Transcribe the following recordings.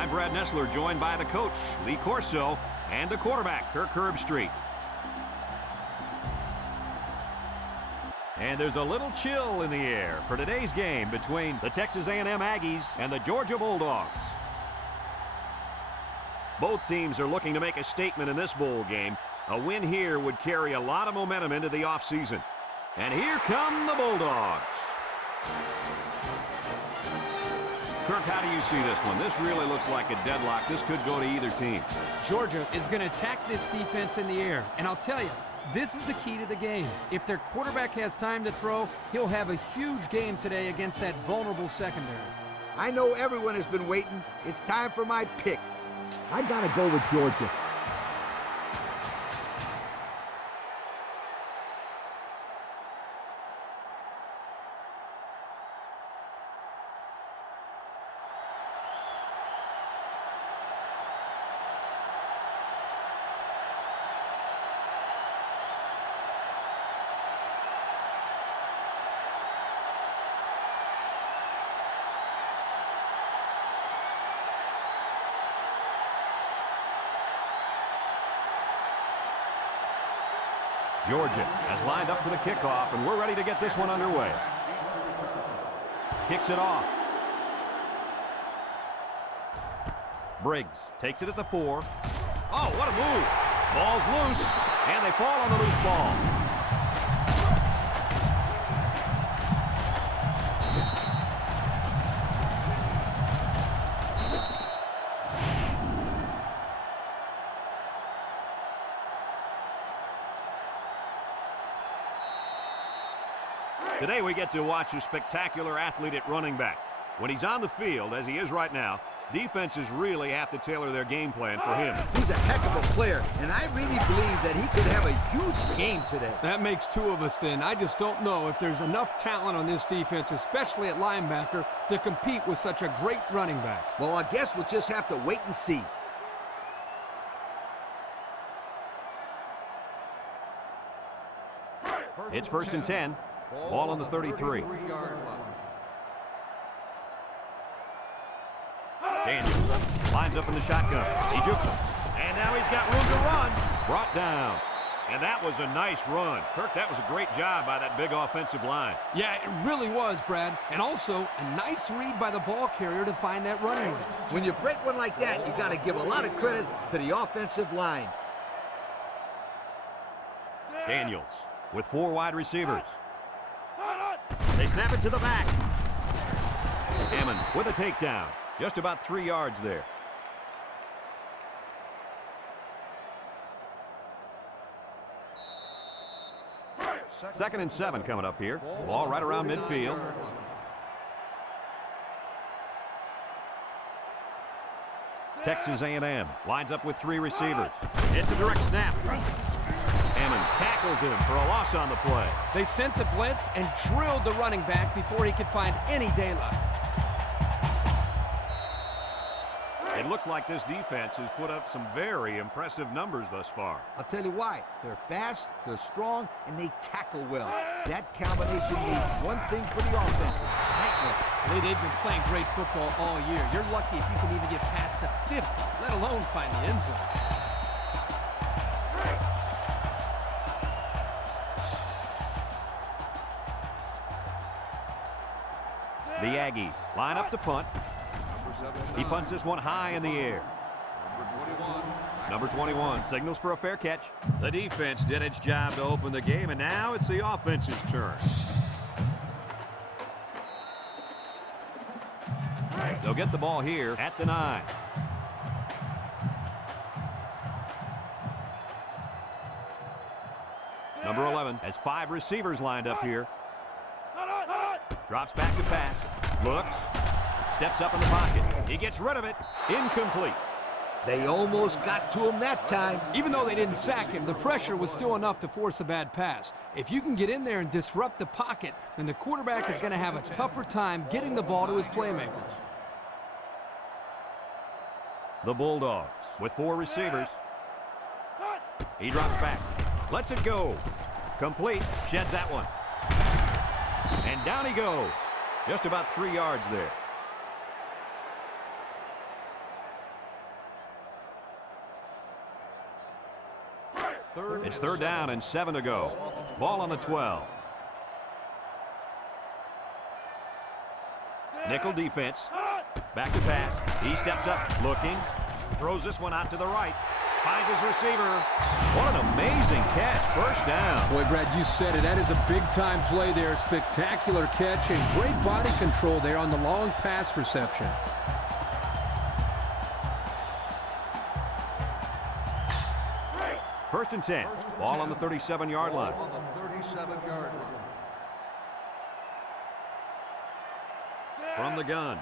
I'm Brad Nessler, joined by the coach, Lee Corso, and the quarterback, Kirk Herbstreit. And there's a little chill in the air for today's game between the Texas A&M Aggies and the Georgia Bulldogs. Both teams are looking to make a statement in this bowl game. A win here would carry a lot of momentum into the offseason. And here come the Bulldogs. Kirk, how do you see this one? This really looks like a deadlock. This could go to either team. Georgia is going to attack this defense in the air. And I'll tell you, this is the key to the game. If their quarterback has time to throw, he'll have a huge game today against that vulnerable secondary. I know everyone has been waiting. It's time for my pick. I got to go with Georgia. Georgia has lined up for the kickoff, and we're ready to get this one underway. Kicks it off. Briggs takes it at the 4. Oh, what a move. Ball's loose, and they fall on the loose ball. Today we get to watch a spectacular athlete at running back. When he's on the field, as he is right now, defenses really have to tailor their game plan for him. He's a heck of a player, and I really believe that he could have a huge game today. That makes two of us then. I just don't know if there's enough talent on this defense, especially at linebacker, to compete with such a great running back. Well, I guess we'll just have to wait and see. It's 1st and 10. Ball on the 33. Daniels lines up in the shotgun. He jukes him. And now he's got room to run. Brought down. And that was a nice run. Kirk, that was a great job by that big offensive line. Yeah, it really was, Brad. And also a nice read by the ball carrier to find that running lane. When you break one like that, you got to give a lot of credit to the offensive line. Daniels with 4 wide receivers. They snap it to the back. Hammond with a takedown. Just about 3 yards there. Second and 7 coming up here. Ball right around midfield. Texas A&M lines up with 3 receivers. It's a direct snap. Hammond tackles him for a loss on the play. They sent the blitz and drilled the running back before he could find any daylight. It looks like this defense has put up some very impressive numbers thus far. I'll tell you why. They're fast, they're strong, and they tackle well. That combination means one thing for the offenses. They've been playing great football all year. You're lucky if you can even get past the 50, let alone find the end zone. The Aggies line up to punt. He punts this one high in the air. Number 21 signals for a fair catch. The defense did its job to open the game, and now it's the offense's turn. They'll get the ball here at the 9. Number 11 has 5 receivers lined up here. Drops back to pass. Looks. Steps up in the pocket. He gets rid of it. Incomplete. They almost got to him that time. Even though they didn't sack him, the pressure was still enough to force a bad pass. If you can get in there and disrupt the pocket, then the quarterback is going to have a tougher time getting the ball to his playmakers. The Bulldogs with 4 receivers. He drops back. Lets it go. Complete. Sheds that one. And down he goes. Just about 3 yards there. It's third down and 7 to go. Ball on the 12. Nickel defense. Back to pass. He steps up, looking. Throws this one out to the right. Finds his receiver. What an amazing catch. First down. Boy, Brad, you said it. That is a big-time play there. Spectacular catch and great body control there on the long pass reception. First and 10. Ball on the 37-yard line. From the gun.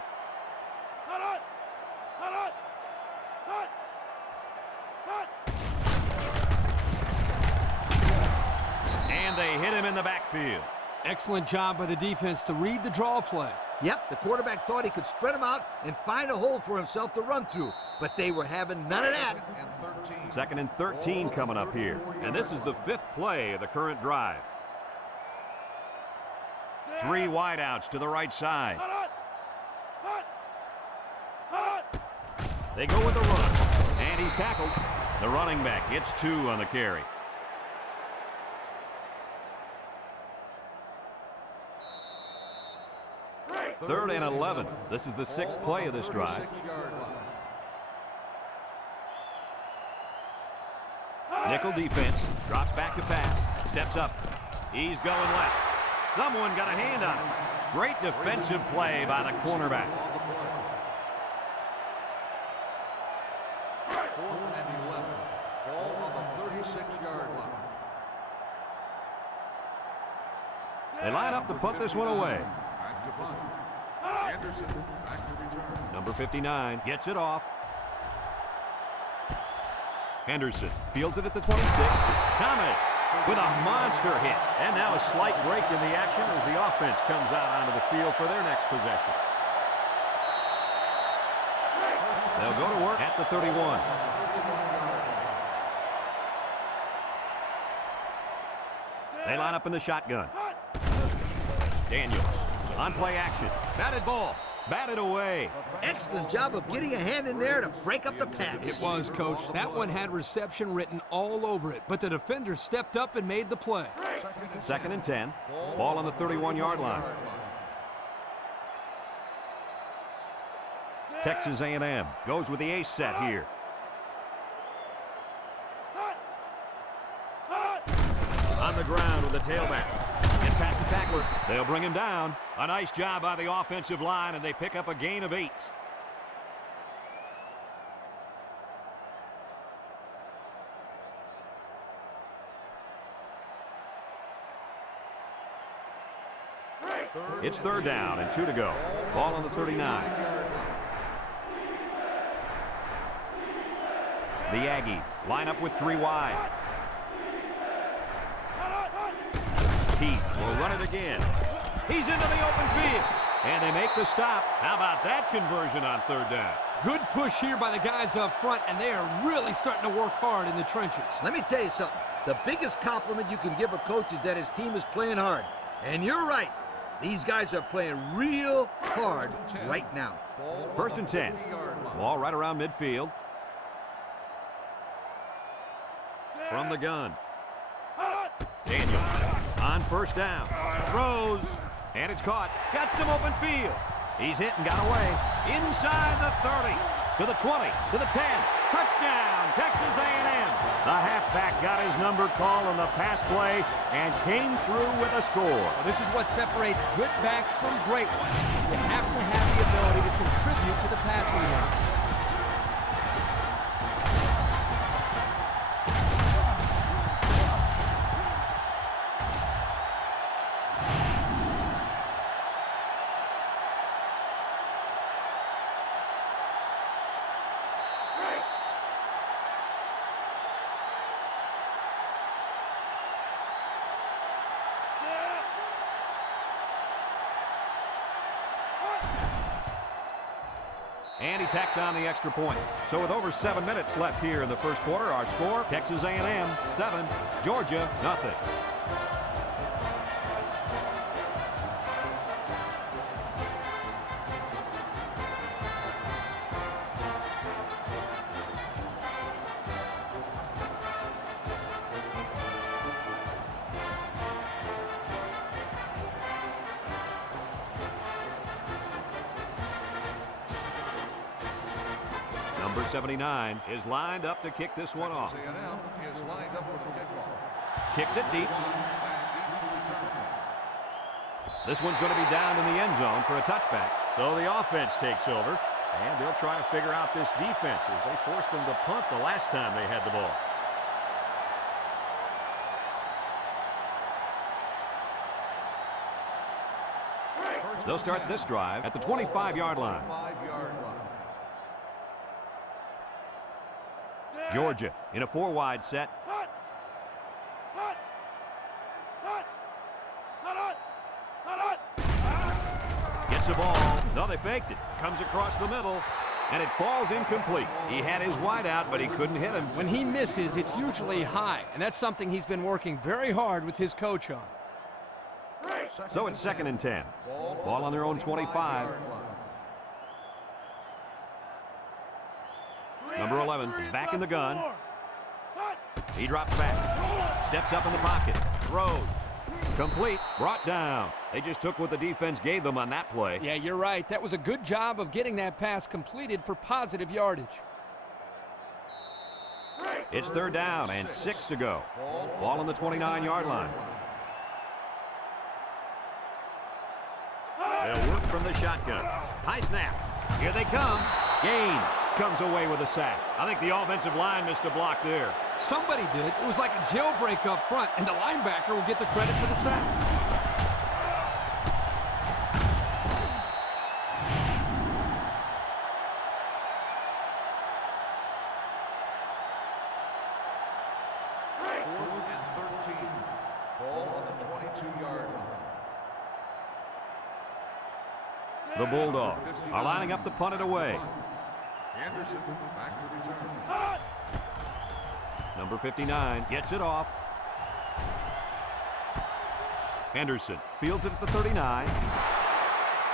And they hit him in the backfield. Excellent job by the defense to read the draw play. Yep, the quarterback thought he could spread him out and find a hole for himself to run through, but they were having none of that. Second and 13 coming up here. And this is the 5th play of the current drive. 3 wideouts to the right side. They go with the run. And he's tackled. The running back gets 2 on the carry. Third and 11. This is the 6th play of this drive. Nickel defense. Drops back to pass. Steps up. He's going left. Someone got a hand on him. Great defensive play by the cornerback. 4th and 11. Ball on the 36-yard line. They line up to punt this one away. Back to punt. Anderson back to return. Number 59 gets it off. Henderson fields it at the 26. Thomas with a monster hit. And now a slight break in the action as the offense comes out onto the field for their next possession. They'll go to work at the 31. They line up in the shotgun. Daniels on play action. Batted ball. Batted away. Excellent job of getting a hand in there to break up the pass. It was, Coach. That one had reception written all over it, but the defender stepped up and made the play. Second and 10. Ball on the 31-yard line. Texas A&M goes with the ace set here. On the ground with the tailback. Gets past the tackler. They'll bring him down. A nice job by the offensive line, and they pick up a gain of 8. It's third down and 2 to go. Ball on the 39. The Aggies line up with 3 wide. Keith will run it again. He's into the open field. And they make the stop. How about that conversion on third down? Good push here by the guys up front, and they are really starting to work hard in the trenches. Let me tell you something. The biggest compliment you can give a coach is that his team is playing hard. And you're right. These guys are playing real hard right now. First and 10. Ball right around midfield. From the gun. Daniel on first down. Throws. And it's caught. Got some open field. He's hit and got away. Inside the 30. To the 20. To the 10. Touchdown, Texas A&M. The halfback got his number called on the pass play and came through with a score. Well, this is what separates good backs from great ones. You have to have the ability to contribute to the passing game. And he tacks on the extra point. So with over 7 minutes left here in the first quarter, our score, Texas A&M 7, Georgia nothing. Number 79 is lined up to kick this one off. Texas A&M is lined up for the kickoff. Kicks it deep. Back deep to return. This one's going to be down in the end zone for a touchback. So the offense takes over, and they'll try to figure out this defense as they forced them to punt the last time they had the ball. They'll start this drive at the 25-yard line. 5-yard line. Georgia in a 4-wide set. Gets the ball. No, they faked it. Comes across the middle, and it falls incomplete. He had his wide out, but he couldn't hit him. When he misses, it's usually high, and that's something he's been working very hard with his coach on. So it's 2nd and 10. Ball on their own 25. Number 11 is back in the gun. He drops back. Steps up in the pocket. Throws. Complete. Brought down. They just took what the defense gave them on that play. Yeah, you're right. That was a good job of getting that pass completed for positive yardage. It's 3rd down and 6 to go. Ball on the 29-yard line. They'll work from the shotgun. High snap. Here they come. Gain comes away with a sack. I think the offensive line missed a block there. Somebody did. It was like a jailbreak up front, and the linebacker will get the credit for the sack. The Bulldogs are lining up to punt it away. Anderson back to return. Number 59 gets it off. Henderson fields it at the 39.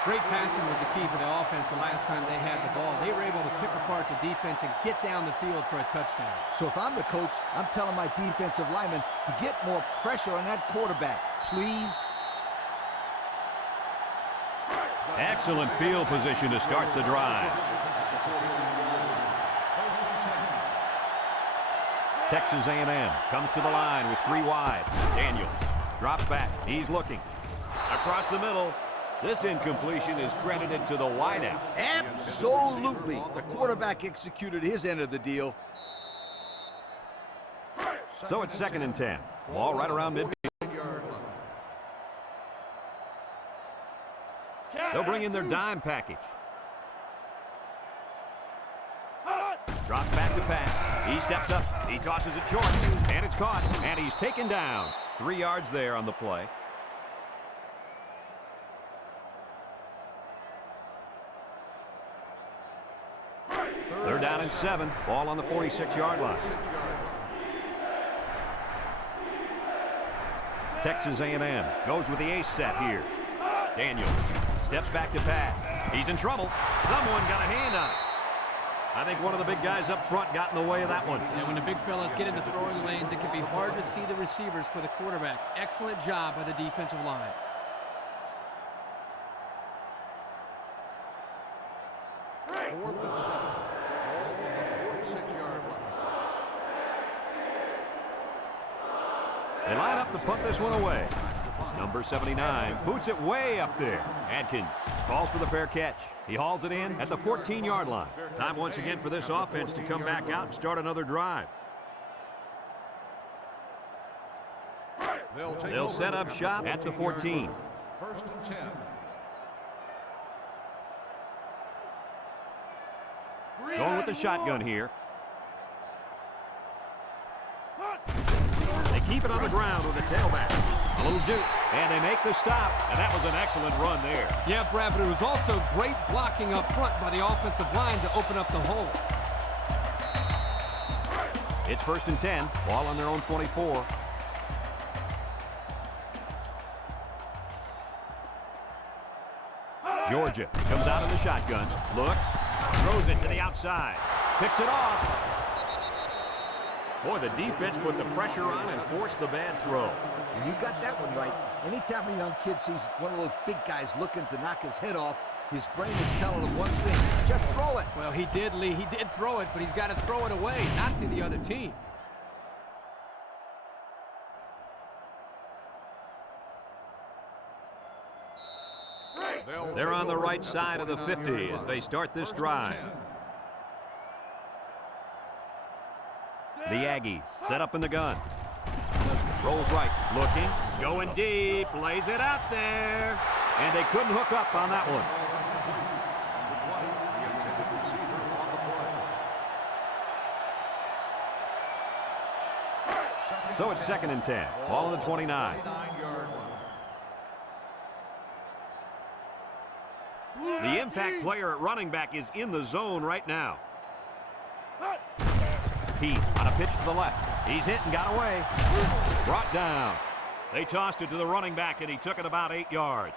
Great passing was the key for the offense the last time they had the ball. They were able to pick apart the defense and get down the field for a touchdown. So if I'm the coach, I'm telling my defensive linemen to get more pressure on that quarterback, please. Excellent field position to start the drive. Texas A&M comes to the line with 3 wide. Daniels drops back. He's looking. Across the middle. This incompletion is credited to the wideout. Absolutely. The quarterback executed his end of the deal. So it's 2nd and 10. Ball right around midfield. They'll bring in their dime package. Drops back to pass. He steps up. He tosses it short. And it's caught. And he's taken down. 3 yards there on the play. They're down in 7. Ball on the 46-yard line. Texas A&M goes with the ace set here. Daniels steps back to pass. He's in trouble. Someone got a hand on it. I think one of the big guys up front got in the way of that one. And when the big fellas get in the throwing lanes, it can be hard to see the receivers for the quarterback. Excellent job by the defensive line. Fourth and 7. Ball on the 46-yard line. They line up to punt this one away. Number 79 boots it way up there. Adkins calls for the fair catch. He hauls it in at the 14-yard line. Time once again for this offense to come back out and start another drive. They'll set up shop at the 14. 1st and 10. Going with the shotgun here. They keep it on the ground with a tailback. A little juke, and they make the stop, and that was an excellent run there. Yeah, Brad, but it was also great blocking up front by the offensive line to open up the hole. It's 1st and 10. Ball on their own 24. Georgia comes out in the shotgun, looks, throws it to the outside, picks it off. Boy, the defense put the pressure on and forced the bad throw. And you got that one right. Anytime a young kid sees one of those big guys looking to knock his head off, his brain is telling him one thing: just throw it. Well, he did, Lee. He did throw it, but he's got to throw it away, not to the other team. They're on the right side of the 50 as they start this drive. The Aggies set up in the gun. Rolls right, looking, going deep, lays it out there. And they couldn't hook up on that one. So it's 2nd and 10. Ball on the 29. The impact player at running back is in the zone right now. Heath on a pitch to the left. He's hit and got away. Brought down. They tossed it to the running back, and he took it about 8 yards.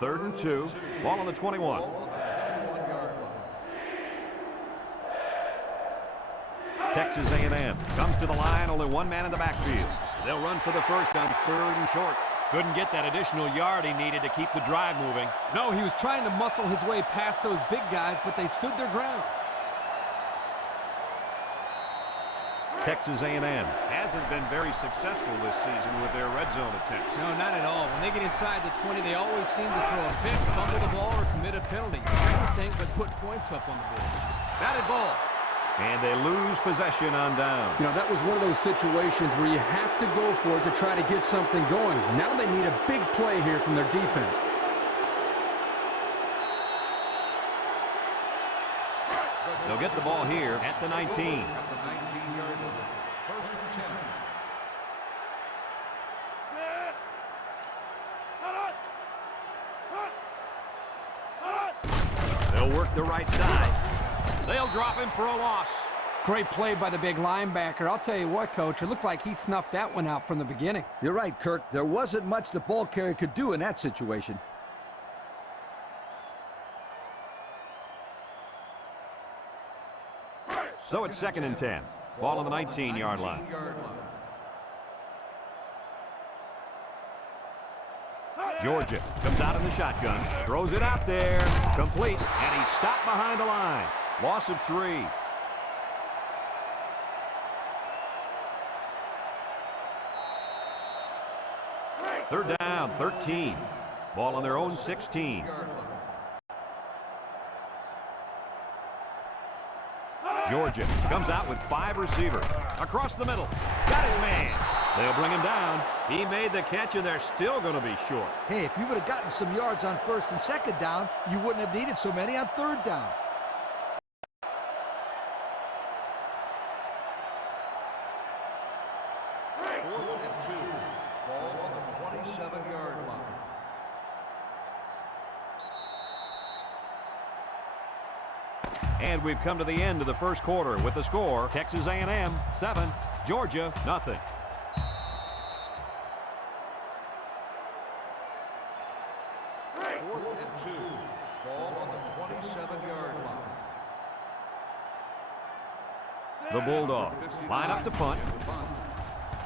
Third and 2. Ball on the 21. Texas A&M comes to the line, only one man in the backfield. They'll run for the first on 3rd and short. Couldn't get that additional yard he needed to keep the drive moving. No, he was trying to muscle his way past those big guys, but they stood their ground. Texas A&M hasn't been very successful this season with their red zone attempts. No, not at all. When they get inside the 20, they always seem to throw a pick, fumble the ball, or commit a penalty. Anything but put points up on the board. Batted ball. And they lose possession on down. You know, that was one of those situations where you have to go for it to try to get something going. Now they need a big play here from their defense. They'll get the ball here at the 19. At the 19-yard line. 1st and 10. They'll work the right side. They'll drop him for a loss. Great play by the big linebacker. I'll tell you what, Coach, it looked like he snuffed that one out from the beginning. You're right, Kirk. There wasn't much the ball carrier could do in that situation. So it's 2nd and 10. Ball on the 19-yard line. Georgia comes out in the shotgun, throws it out there, complete, and he's stopped behind the line. Loss of 3. Third down, 13. Ball on their own 16. Georgia comes out with 5 receivers. Across the middle. Got his man. They'll bring him down. He made the catch, and they're still going to be short. Hey, if you would have gotten some yards on 1st and 2nd down, you wouldn't have needed so many on 3rd down. Ball on the 27-yard line. And we've come to the end of the first quarter with the score: Texas A&M 7, Georgia nothing. Fourth and 2. Ball on the 27-yard line. The Bulldogs line up to punt.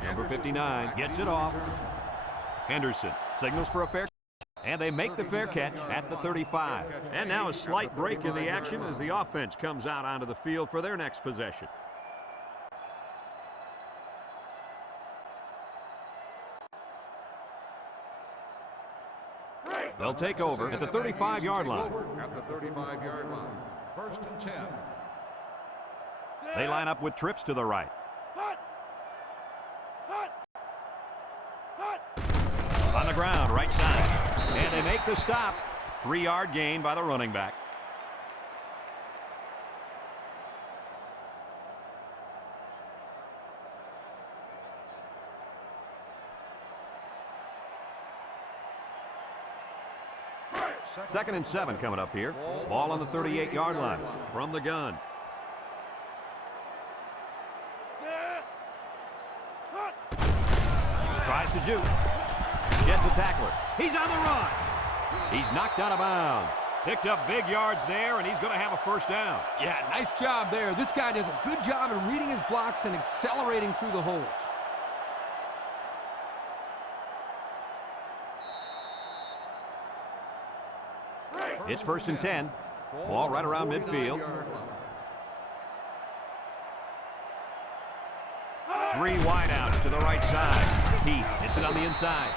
Number 59 gets it off. Henderson signals for a fair catch, and they make the fair catch at the 35. And now a slight break in the action as the offense comes out onto the field for their next possession. They'll take over at the 35-yard line. At the 35-yard line. 1st and 10. They line up with trips to the right. On the ground, right side. And they make the stop. 3-yard gain by the running back. Second and 7 coming up here. Ball on the 38-yard line from the gun. Tries to juke. Sheds a tackler. He's on the run. He's knocked out of bounds. Picked up big yards there, and he's going to have a first down. Yeah, nice job there. This guy does a good job of reading his blocks and accelerating through the holes. It's 1st and 10. Ball right around midfield. 3 wideouts to the right side. He hits it on the inside.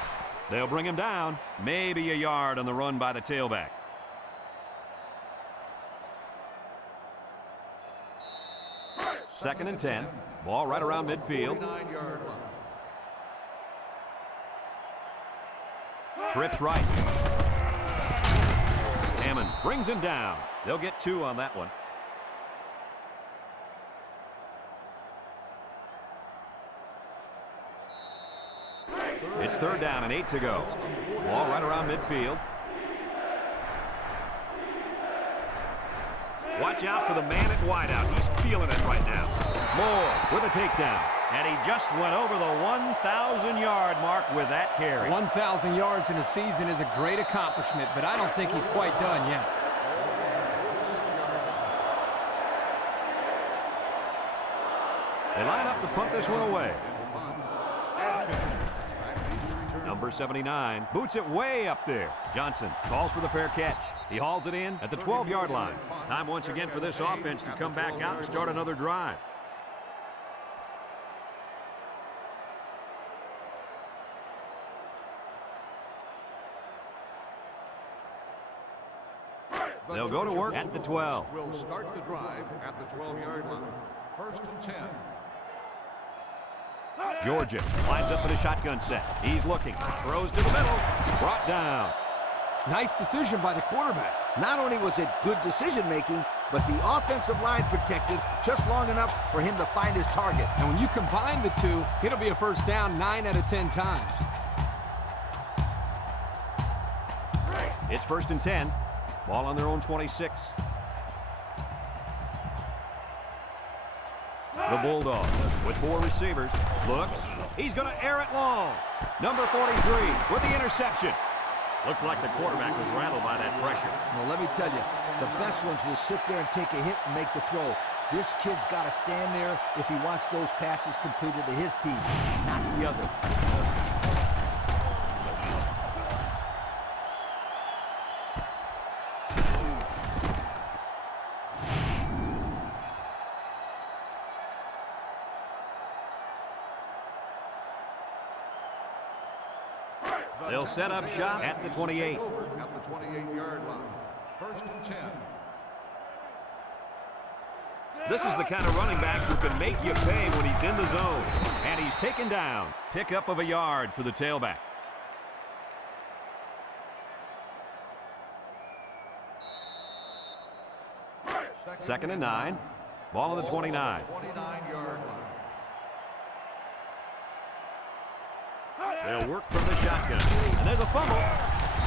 They'll bring him down. Maybe a yard on the run by the tailback. Second and 10. Ball right around midfield. Trips right. Hammond brings him down. They'll get 2 on that one. It's 3rd down and 8 to go. Ball right around midfield. Watch out for the man at wideout. He's feeling it right now. Moore with a takedown. And he just went over the 1,000-yard mark with that carry. 1,000 yards in a season is a great accomplishment, but I don't think he's quite done yet. They line up to punt this one away. Number 79 boots it way up there. Johnson calls for the fair catch. He hauls it in at the 12-yard line. Time once again for this offense to come back out and start another drive. They'll go to work at the 12. Will start the drive at the 12-yard line. 1st and 10. Georgia lines up in a shotgun set. He's looking. Throws to the middle. Brought down. Nice decision by the quarterback. Not only was it good decision-making, but the offensive line protected just long enough for him to find his target. And when you combine the two, it'll be a first down 9 out of 10 times. It's 1st and 10. Ball on their own 26. The Bulldogs with 4 receivers. Looks. He's going to air it long. Number 43 with the interception. Looks like the quarterback was rattled by that pressure. Well, let me tell you, the best ones will sit there and take a hit and make the throw. This kid's got to stand there if he wants those passes completed to his team, not the other. They'll set up shop at the 28. At the 28-yard line. 1st and 10. This is the kind of running back who can make you pay when he's in the zone. And he's taken down. Pickup of a yard for the tailback. Second and 9. Ball on the 29. 29-yard line. They'll work from the shotgun. And there's a fumble.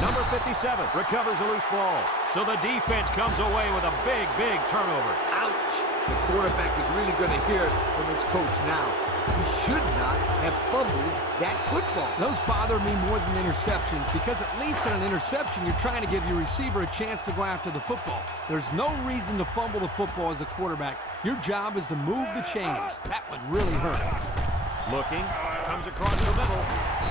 Number 57 recovers a loose ball. So the defense comes away with a big, big turnover. Ouch! The quarterback is really going to hear it from his coach now. He should not have fumbled that football. Those bother me more than interceptions because at least in an interception, you're trying to give your receiver a chance to go after the football. There's no reason to fumble the football as a quarterback. Your job is to move the chains. That would really hurt. Looking, comes across the middle.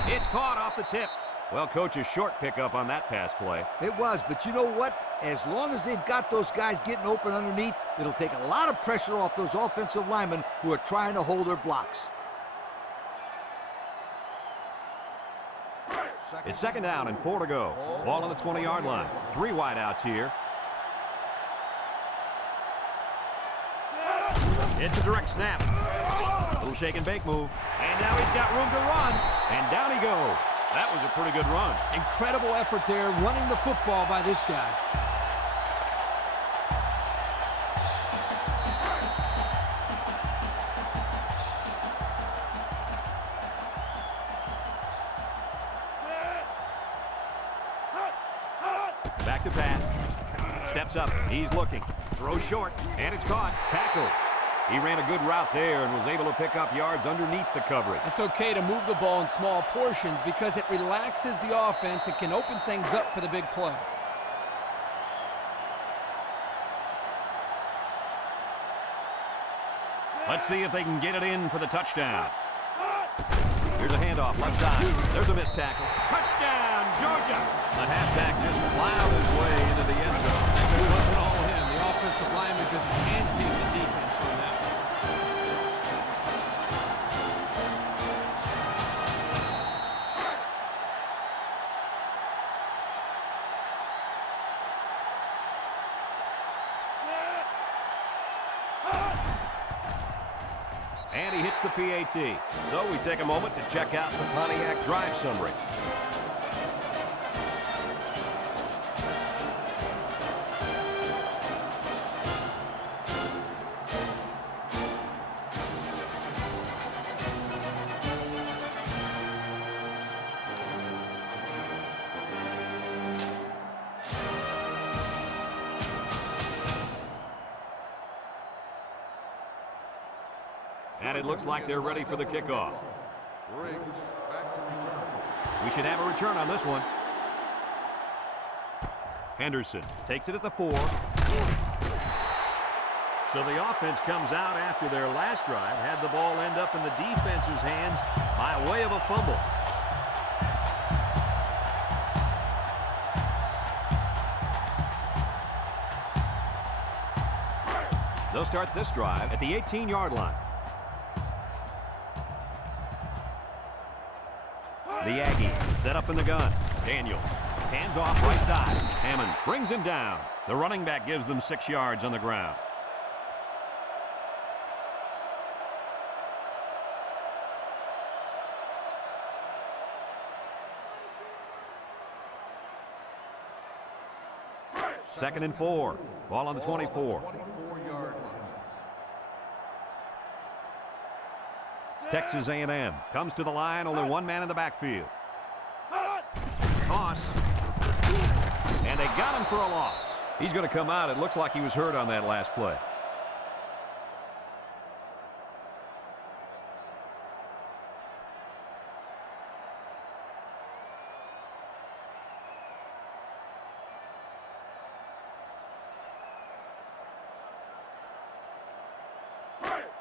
It's caught off the tip. Well, coach's short pickup on that pass play. It was, but you know what? As long as they've got those guys getting open underneath, it'll take a lot of pressure off those offensive linemen who are trying to hold their blocks. It's 2nd down and 4 to go. Ball on the 20-yard line. 3 wideouts here. It's a direct snap. Little shake and bake move. And now he's got room to run. And down he goes. That was a pretty good run. Incredible effort there running the football by this guy. Back to pass. Steps up. He's looking. Throws short. And it's caught. Tackle. He ran a good route there and was able to pick up yards underneath the coverage. It's okay to move the ball in small portions because it relaxes the offense and can open things up for the big play. Let's see if they can get it in for the touchdown. Here's a handoff, left side. There's a missed tackle. Touchdown, Georgia! The halfback just plowed his way into the end zone. It wasn't all him. The offensive lineman just pancaked the defense on that one. And he hits the PAT. So we take a moment to check out the Pontiac drive summary. And it looks like they're ready for the kickoff. Briggs back to return. We should have a return on this one. Henderson takes it at the 4. So the offense comes out after their last drive, had the ball end up in the defense's hands by way of a fumble. They'll start this drive at the 18-yard line. The Aggies set up in the gun. Daniels hands off right side. Hammond brings him down. The running back gives them 6 yards on the ground. Second and 4. Ball on the 24. 24-yard line. Texas A&M comes to the line, only one man in the backfield. Toss. And they got him for a loss. He's going to come out. It looks like he was hurt on that last play.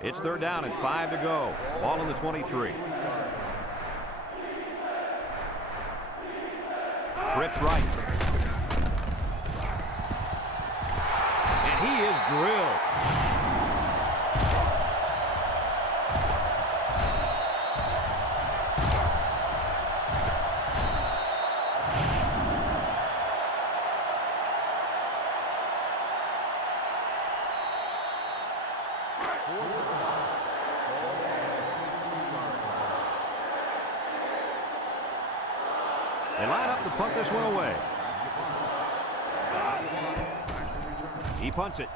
It's third down and 5 to go. Ball on the 23. Trips right. And he is drilled. They line up to punt this one away. He punts it.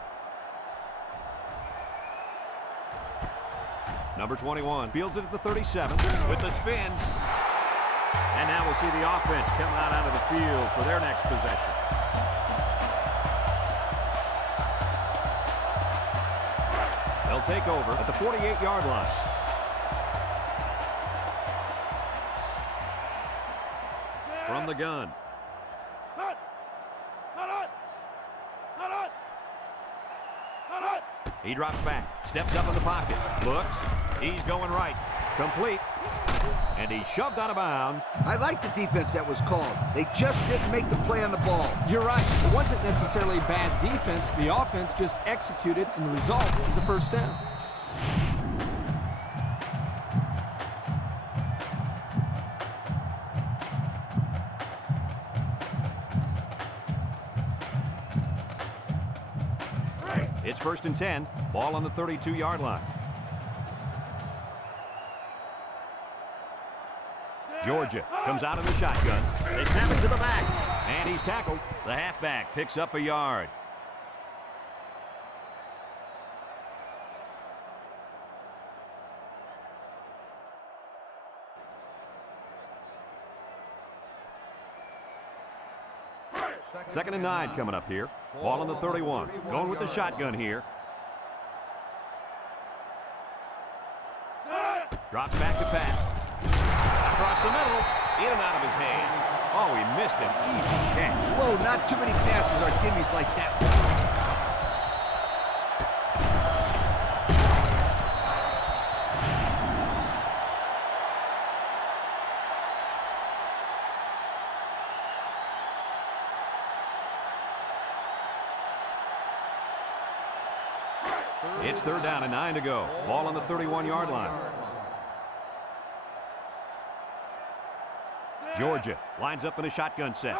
Number 21 fields it at the 37 with the spin. And now we'll see the offense come out onto the field for their next possession. They'll take over at the 48-yard line. From the gun. He drops back, steps up in the pocket, looks, he's going right, complete, and he's shoved out of bounds. I like the defense that was called. They just didn't make the play on the ball. You're right. It wasn't necessarily bad defense. The offense just executed, and the result was a first down. It's first and 10. Ball on the 32-yard line. Georgia comes out of the shotgun. They snap it to the back. And he's tackled. The halfback picks up a yard. Second and 9 coming up here. Ball on the 31. Going with the shotgun here. Drops back to pass. Across the middle. In and out of his hand. Oh, he missed an easy catch. Whoa, not too many passes are gimmies like that. It's 3rd down and 9 to go. Ball on the 31-yard line. Georgia lines up in a shotgun set.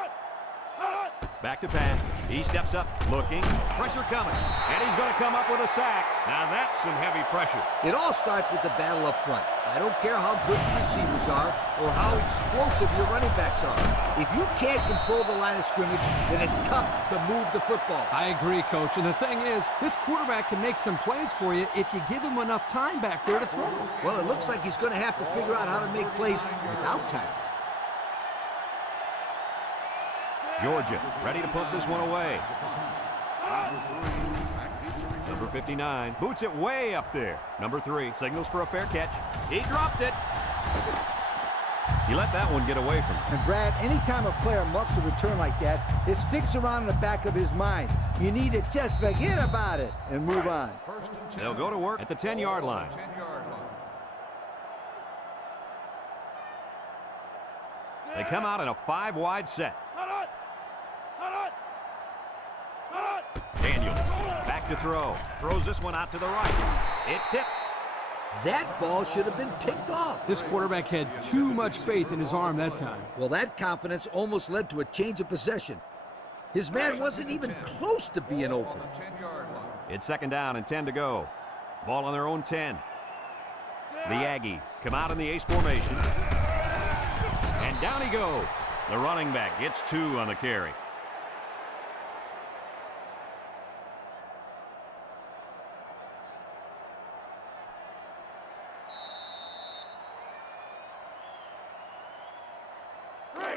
Back to pass. He steps up, looking. Pressure coming. And he's going to come up with a sack. Now that's some heavy pressure. It all starts with the battle up front. I don't care how good the receivers are or how explosive your running backs are. If you can't control the line of scrimmage, then it's tough to move the football. I agree, Coach. And the thing is, this quarterback can make some plays for you if you give him enough time back there to throw. Well, it looks like he's going to have to figure out how to make plays without time. Georgia ready to put this one away. Number 59 boots it way up there. Number 3 signals for a fair catch. He dropped it. He let that one get away from him. And Brad, anytime a player muffs a return like that, it sticks around in the back of his mind. You need to just forget about it and move on. They'll go to work at the 10-yard line. They come out in a 5-wide set. Daniels back to throw. Throws this one out to the right. It's tipped. That ball should have been picked off. This quarterback had too much faith in his arm that time. Well, that confidence almost led to a change of possession. His man wasn't even close to being open. It's 2nd down and 10 to go. Ball on their own 10. The Aggies come out in the ace formation. And down he goes. The running back gets 2 on the carry.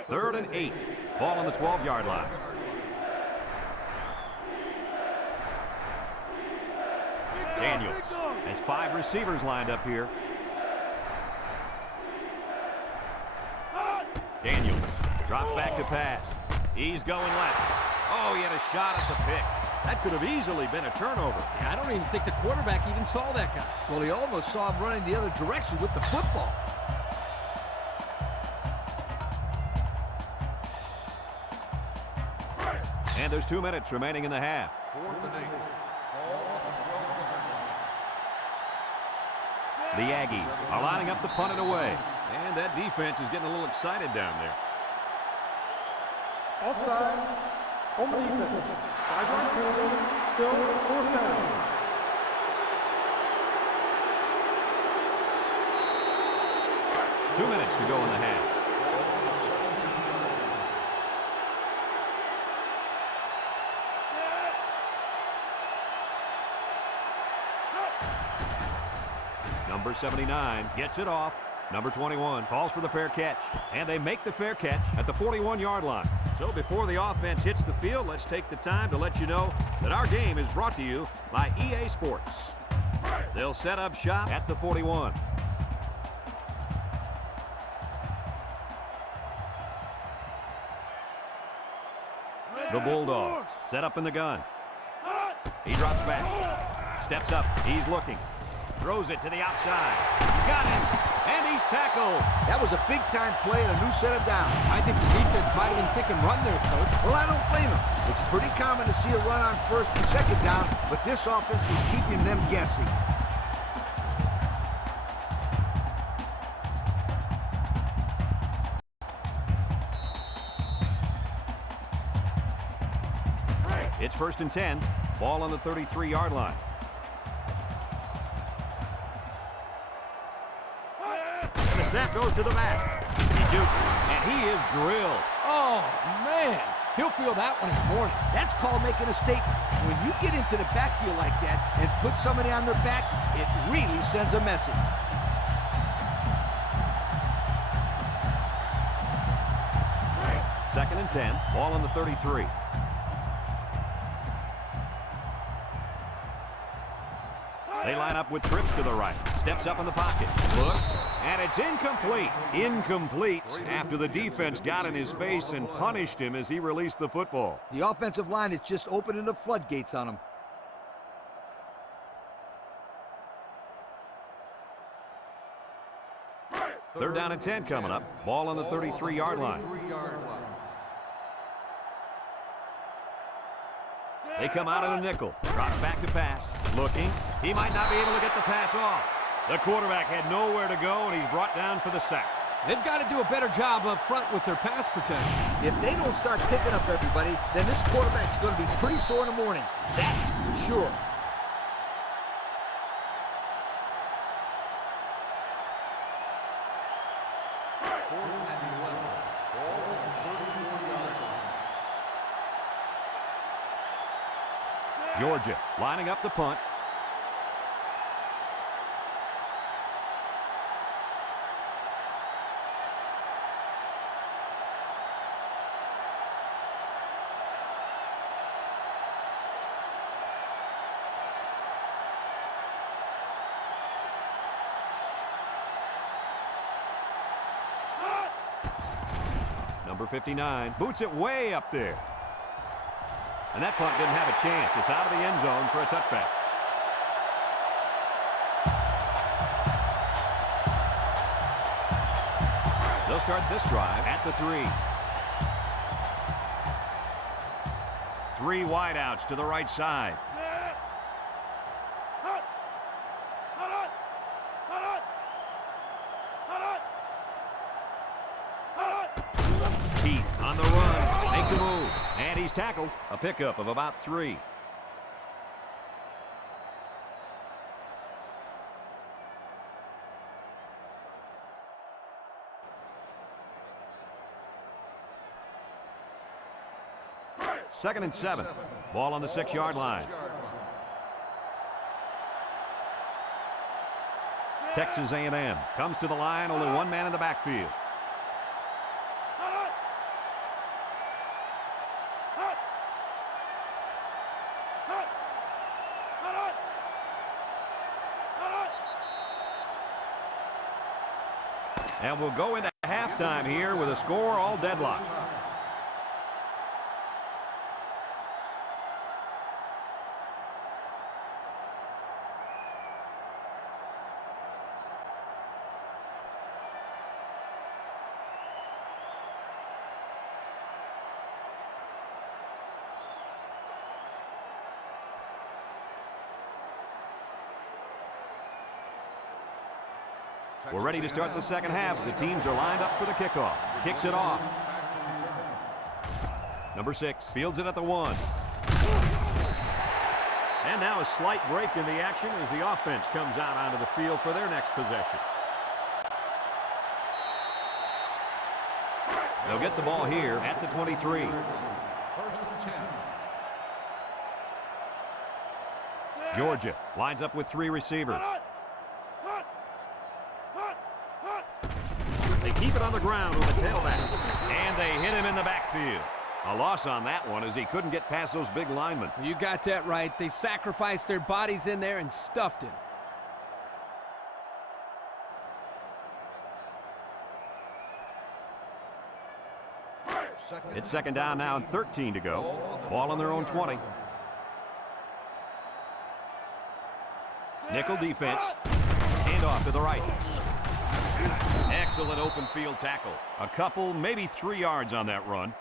Third and 8. Ball on the 12-yard line. Daniels has 5 receivers lined up here. Daniels drops back to pass. He's going left. Oh, he had a shot at the pick. That could have easily been a turnover. Yeah, I don't even think the quarterback even saw that guy. Well, he almost saw him running the other direction with the football. And there's 2 minutes remaining in the half. 4th and 8. The Aggies are lining up to punt it away. And that defense is getting a little excited down there. Offsides, on the defense. 5-yard penalty, still 4th down. Two minutes to go in the half. Number 79 gets it off. Number 21 calls for the fair catch. And they make the fair catch at the 41-yard line. So before the offense hits the field, let's take the time to let you know that our game is brought to you by EA Sports. They'll set up shop at the 41. The Bulldogs set up in the gun. He drops back. Steps up. He's looking. Throws it to the outside. Got him. And he's tackled. That was a big-time play and a new set of downs. I think the defense might have been thinking run there, Coach. Well, I don't blame him. It's pretty common to see a run on 1st and 2nd down, but this offense is keeping them guessing. It's 1st and 10. Ball on the 33-yard line. And the snap goes to the back. He jukes, and he is drilled. Oh, man. He'll feel that one in the morning. That's called making a statement. When you get into the backfield like that and put somebody on their back, it really sends a message. Second and 10. Ball on the 33. They line up with trips to the right. Steps up in the pocket. Looks. And it's incomplete. Incomplete after the defense got in his face and punished him as he released the football. The offensive line is just opening the floodgates on him. Third down and 10 coming up. Ball on the 33-yard line. They come out in a nickel. Drops back to pass. Looking. He might not be able to get the pass off. The quarterback had nowhere to go, and he's brought down for the sack. They've got to do a better job up front with their pass protection. If they don't start picking up everybody, then this quarterback's going to be pretty sore in the morning. That's for sure. Georgia lining up the punt. Number 59 boots it way up there. And that punt didn't have a chance. It's out of the end zone for a touchback. They'll start this drive at the 3. 3 wideouts to the right side. Keith on the run. Makes a move. And he's tackled. A pickup of about 3. Second and 7. Ball on the 6-yard line. Texas A&M comes to the line. Only one man in the backfield. And we'll go into halftime here with a score all deadlocked. We're ready to start the second half as the teams are lined up for the kickoff. Kicks it off. Number 6 fields it at the 1. And now a slight break in the action as the offense comes out onto the field for their next possession. They'll get the ball here at the 23. Georgia lines up with 3 receivers. They keep it on the ground with the tailback. And they hit him in the backfield. A loss on that one as he couldn't get past those big linemen. You got that right. They sacrificed their bodies in there and stuffed him. It's second down now and 13 to go. Ball on their own 20. Nickel defense. Hand off to the right. Excellent open field tackle. A couple, maybe 3 yards on that run.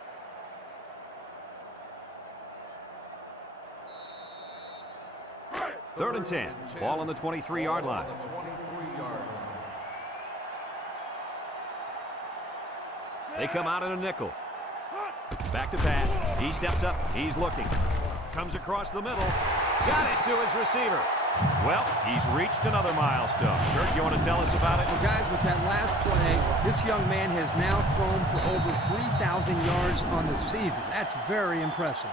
Third and 10. Ball on the 23-yard line. They come out in a nickel. Back to pass. He steps up. He's looking. Comes across the middle. Got it to his receiver. Well, he's reached another milestone. Kirk, you want to tell us about it? Well, guys, with that last play, this young man has now thrown for over 3,000 yards on the season. That's very impressive.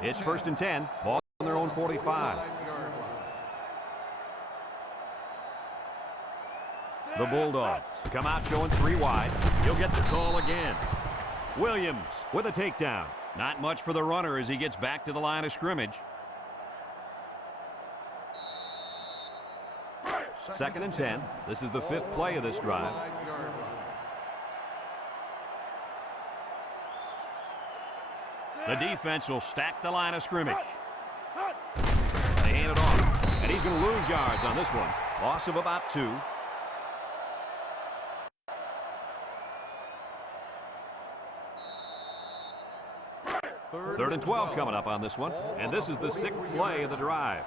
It's first and 10. Ball on their own 45. The Bulldogs come out showing 3 wide. He'll get the call again. Williams with a takedown. Not much for the runner as he gets back to the line of scrimmage. 2nd and 10. This is the 5th play of this drive. The defense will stack the line of scrimmage. They hand it off, and he's going to lose yards on this one. Loss of about 2. Third and 12 coming up on this one, and this is the 6th play of the drive.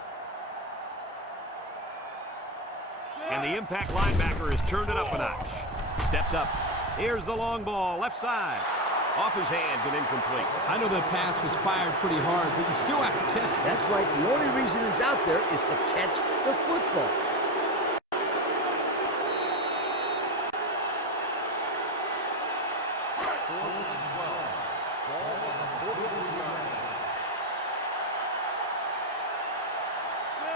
And the impact linebacker has turned it up a notch. Steps up. Here's the long ball, left side. Off his hands and incomplete. I know that pass was fired pretty hard, but you still have to catch it. That's right. The only reason it's out there is to catch the football.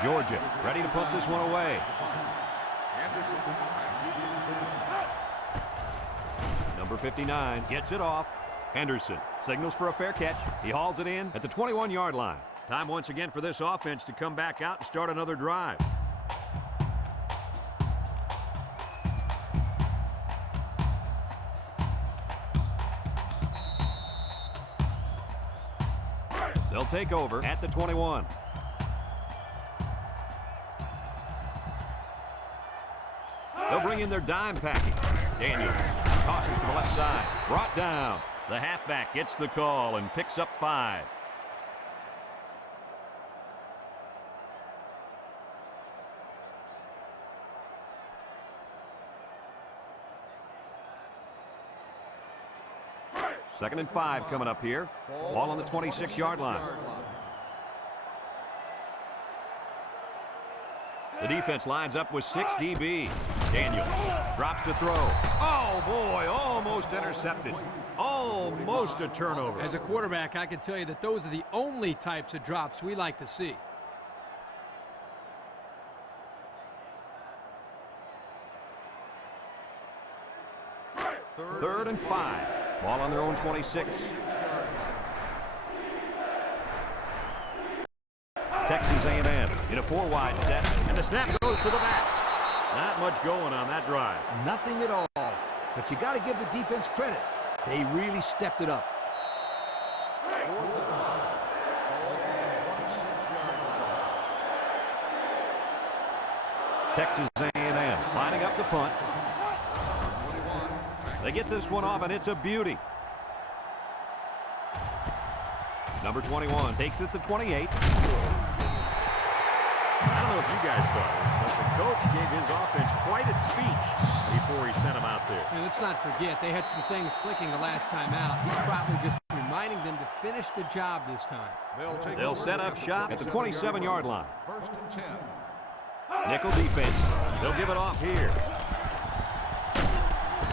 Georgia ready to punt this one away. Number 59 gets it off. Henderson signals for a fair catch. He hauls it in at the 21-yard line. Time once again for this offense to come back out and start another drive. They'll take over at the 21. They'll bring in their dime package. Daniels tossing to the left side. Brought down. The halfback gets the call and picks up 5. Second and 5 coming up here. Ball on the 26-yard line. The defense lines up with 6 DBs. Daniels drops to throw. Oh, boy, almost intercepted. Almost a turnover. As a quarterback, I can tell you that those are the only types of drops we like to see. Third and 5. Ball on their own 26. Texas A&M in a 4-wide set, and the snap goes to the back. Not much going on that drive. Nothing at all. But you got to give the defense credit. They really stepped it up. Texas A&M lining up the punt. They get this one off, and it's a beauty. Number 21 takes it to 28. I don't know if you guys saw this, but the coach gave his offense quite a speech before he sent them out there. And let's not forget, they had some things clicking the last time out. He's probably just reminding them to finish the job this time. They'll set up shop at the 27-yard line. 1st and 10. Nickel defense. They'll give it off here.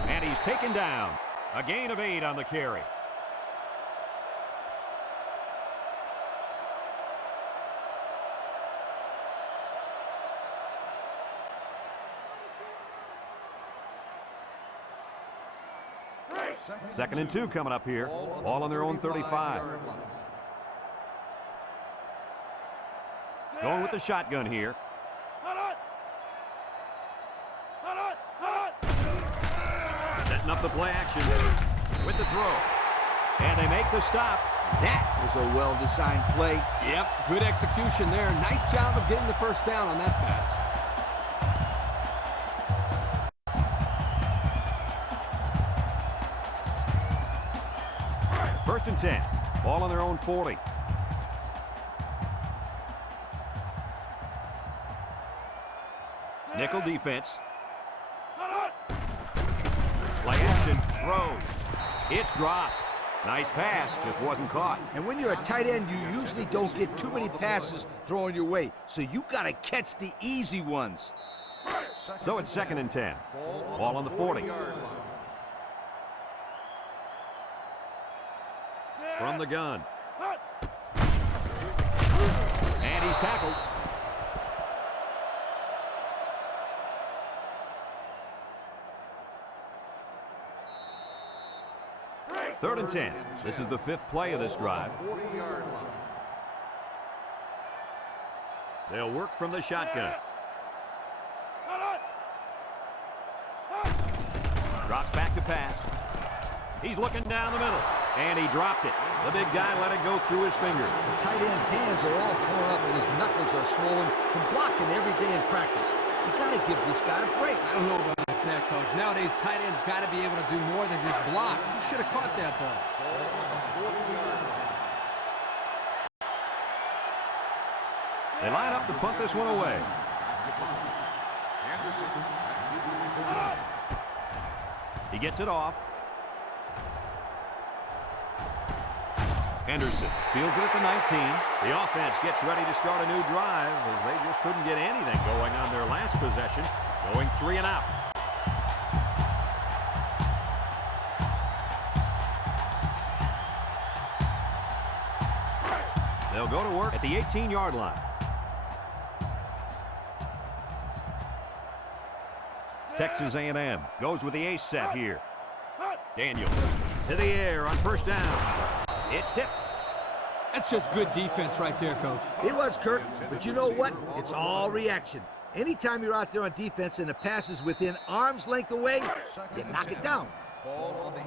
And he's taken down. A gain of 8 on the carry. Second and 2 coming up here. Ball on their own 35. Going with the shotgun here. Setting up the play action with the throw. And they make the stop. That was a well-designed play. Yep, good execution there. Nice job of getting the first down on that pass. First and 10. Ball on their own 40. Nickel defense. Play action. Throws. It's dropped. Nice pass. Just wasn't caught. And when you're a tight end, you usually don't get too many passes thrown your way. So you got to catch the easy ones. So it's second and 10. Ball on the 40. From the gun. And he's tackled. 3rd and 10. This is the 5th play of this drive. 40-yard line. They'll work from the shotgun. Drops back to pass. He's looking down the middle, and he dropped it. The big guy let it go through his fingers. The tight end's hands are all torn up and his knuckles are swollen from blocking every day in practice. You got to give this guy a break. I don't know about that, Coach. Nowadays, tight ends got to be able to do more than just block. He should have caught that ball. They line up to punt this one away. He gets it off. Henderson fields it at the 19. The offense gets ready to start a new drive as they just couldn't get anything going on their last possession, going 3 and out. They'll go to work at the 18-yard line. Texas A&M goes with the ace set here. Daniel to the air on 1st down. It's tipped. That's just good defense right there, Coach. It was, Kirk, but you know what? It's all reaction. Anytime you're out there on defense and the pass is within arm's length away, you knock it down.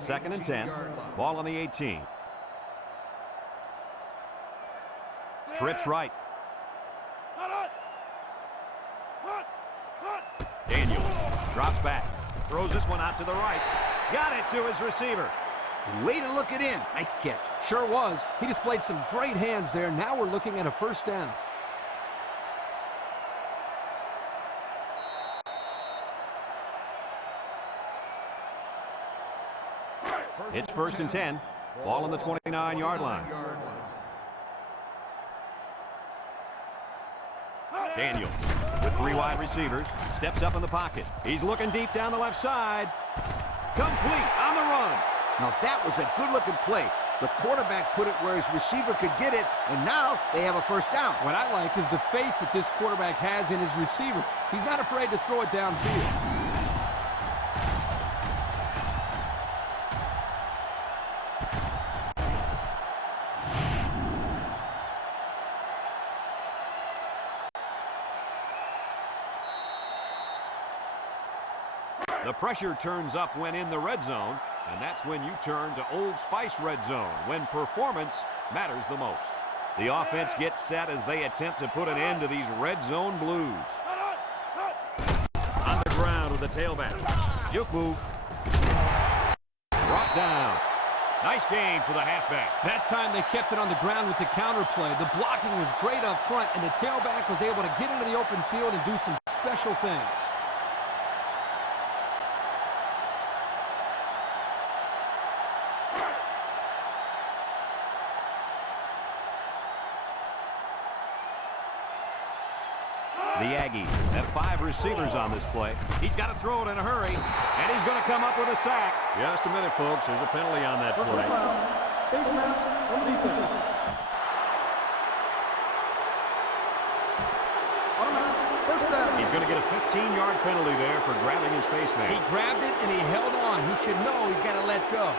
2nd and 10. Ball on the 18. Trips right. Daniel drops back. Throws this one out to the right. Got it to his receiver. Way to look it in. Nice catch. Sure was. He displayed some great hands there. Now we're looking at a 1st down. It's 1st and 10. Ball on the 29-yard line. Daniel with 3 wide receivers. Steps up in the pocket. He's looking deep down the left side. Complete on the run. Now that was a good-looking play. The quarterback put it where his receiver could get it, and now they have a 1st down. What I like is the faith that this quarterback has in his receiver. He's not afraid to throw it downfield. The pressure turns up when in the red zone, and that's when you turn to Old Spice Red Zone, when performance matters the most. The offense gets set as they attempt to put an end to these red zone blues. On the ground with the tailback. Juke move. Brought down. Nice gain for the halfback. That time they kept it on the ground with the counter play. The blocking was great up front, and the tailback was able to get into the open field and do some special things. The Aggies have 5 receivers on this play. He's got to throw it in a hurry, and he's going to come up with a sack. Just a minute, folks. There's a penalty on that Personal play. foul. Face mask on the defense. Automatic. 1st down. He's going to get a 15-yard penalty there for grabbing his face He mask. grabbed it and he held on. He should know he's got to let go.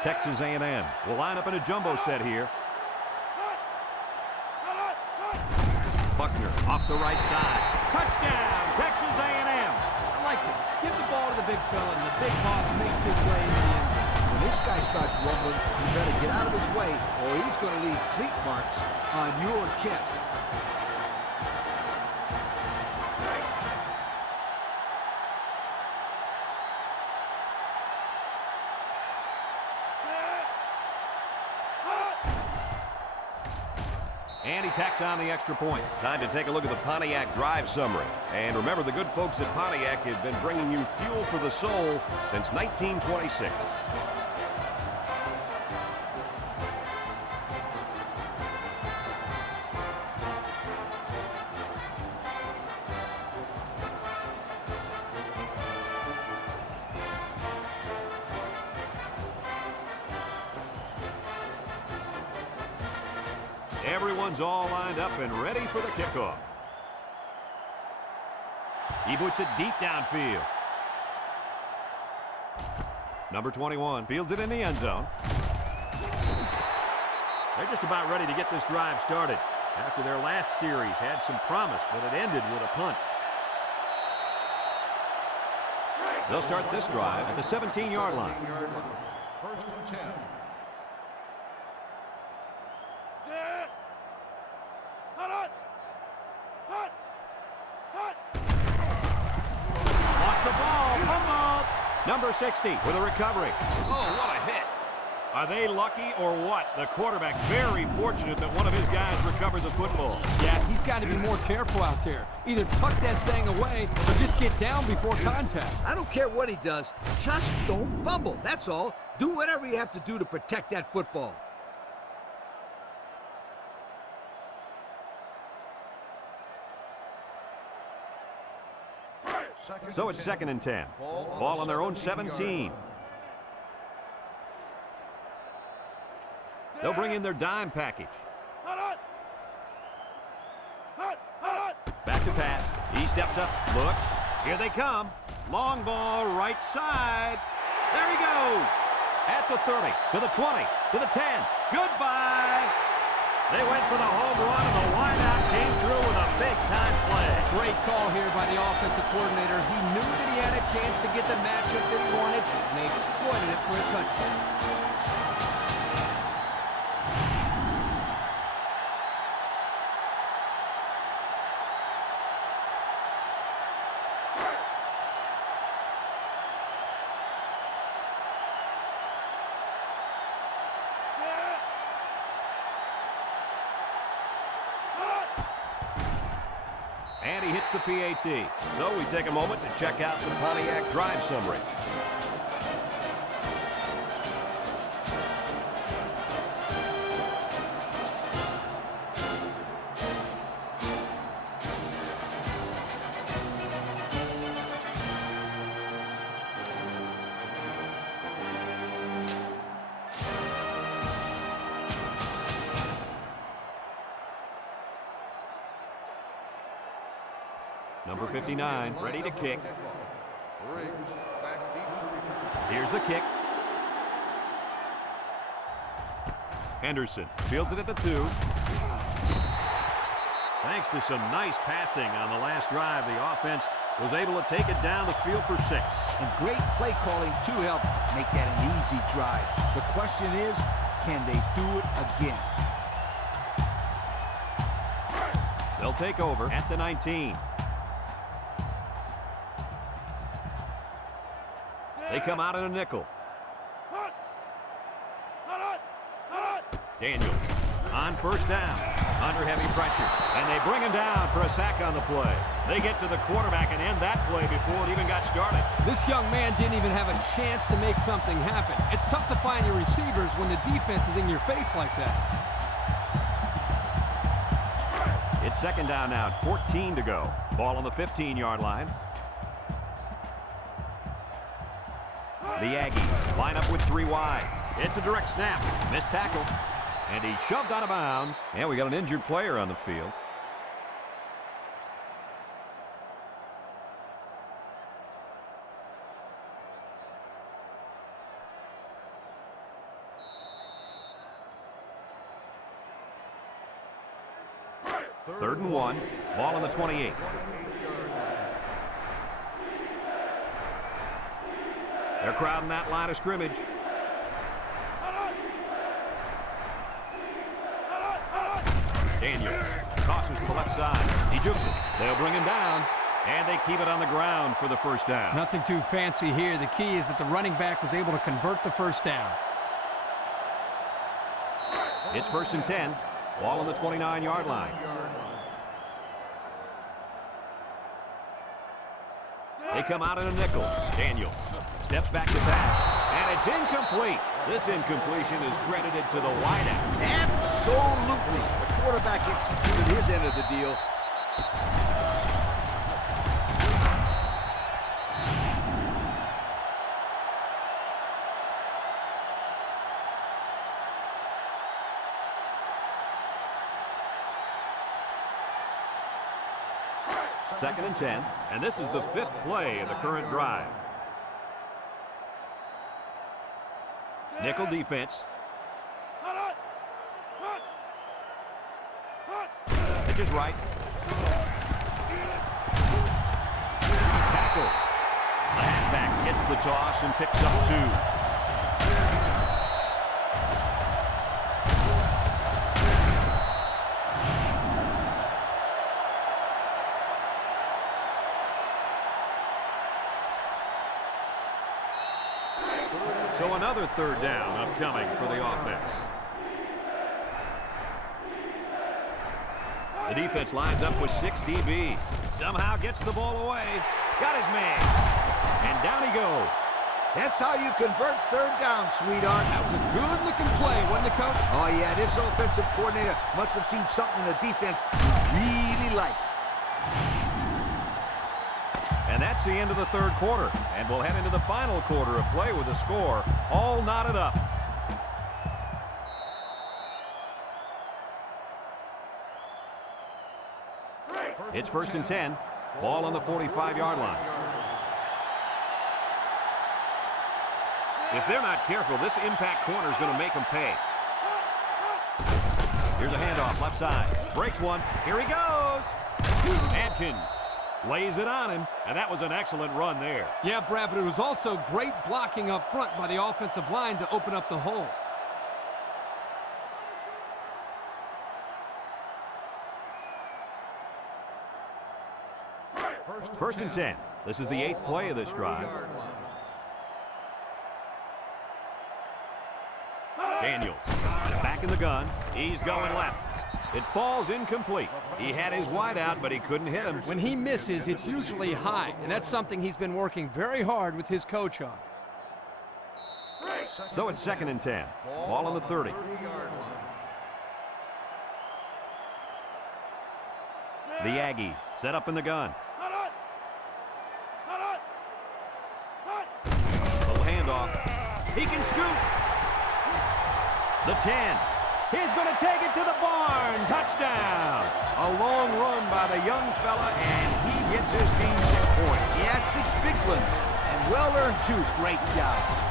Texas A&M will line up in a jumbo set here. Buckner off the right side. Touchdown, Texas A&M. I like it. Give the ball to the big fella, and the big boss makes his way into the end zone. When this guy starts rumbling, you better get out of his way, or he's going to leave cleat marks on your chest. And he tacks on the extra point. Time to take a look at the Pontiac drive summary. And remember, the good folks at Pontiac have been bringing you fuel for the soul since 1926. Everyone's all lined up and ready for the kickoff. He boots it deep downfield. Number 21 fields it in the end zone. They're just about ready to get this drive started. After their last series had some promise, but it ended with a punt. They'll start this drive at the 17-yard line. First and 10. Lost the ball. Fumble. Number 60 with a recovery. Oh, what a hit. Are they lucky or what? The quarterback very fortunate that one of his guys recovered the football. Yeah, he's got to be more careful out there. Either tuck that thing away or just get down before contact. I don't care what he does. Just don't fumble. That's all. Do whatever you have to do to protect that football. So it's 2nd and 10. Ball on their own 17. They'll bring in their dime package. Back to pass. He steps up, looks. Here they come. Long ball, right side. There he goes. At the 30, to the 20, to the 10. Goodbye. They went for the home run, and the wideout came through with a big-time play. Great call here by the offensive coordinator. He knew that he had a chance to get the matchup that he wanted, and they exploited it for a touchdown. And he hits the PAT. So we take a moment to check out the Pontiac drive summary. Number 59, ready to kick. Here's the kick. Henderson fields it at the 2. Thanks to some nice passing on the last drive, the offense was able to take it down the field for 6. And great play calling to help make that an easy drive. The question is, can they do it again? They'll take over at the 19. They come out in a nickel. Daniels on first down, under heavy pressure, and they bring him down for a sack on the play. They get to the quarterback and end that play before it even got started. This young man didn't even have a chance to make something happen. It's tough to find your receivers when the defense is in your face like that. It's 2nd down now, 14 to go. Ball on the 15-yard line. The Aggies line up with 3 wide. It's a direct snap. Missed tackle. And he's shoved out of bounds. And we got an injured player on the field. Third and 1. Ball on the 28. They're crowding that line of scrimmage. Daniels tosses to the left side. He jukes it. They'll bring him down, and they keep it on the ground for the first down. Nothing too fancy here. The key is that the running back was able to convert the first down. It's 1st and 10. Ball on the 29-yard line. They come out in a nickel. Daniels steps back to pass, and it's incomplete. This incompletion is credited to the wideout. Absolutely. The quarterback executed his end of the deal. 2nd and 10, and this is the 5th play of the current drive. Nickel defense. Pitch is right. Tackle. The halfback gets the toss and picks up 2. So another 3rd down upcoming for the offense. The defense lines up with 6 DBs. Somehow gets the ball away. Got his man. And down he goes. That's how you convert 3rd down, sweetheart. That was a good-looking play, wasn't it, Coach? Oh, yeah, this offensive coordinator must have seen something in the defense he really liked. And that's the end of the 3rd quarter. And we'll head into the final quarter of play with the score all knotted up. It's 1st and 10. Ball on the 45-yard line. If they're not careful, this impact corner is going to make them pay. Here's a handoff left side. Breaks one. Here he goes. Adkins lays it on him, and that was an excellent run there. Yeah, Brad, but it was also great blocking up front by the offensive line to open up the hole. First and 10. This is the 8th play of this drive. Daniels is back in the gun. He's going left. It falls incomplete. He had his wide out, but he couldn't hit him. When he misses, it's usually high, and that's something he's been working very hard with his coach on. So it's 2nd and 10. Ball on the 30. The Aggies set up in the gun. Little handoff. He can scoop. The 10. He's going to take it to the barn. Touchdown. A long run by the young fella, and he gets his team 6 points. Yeah, 6 big ones. And well-earned, too. Great job.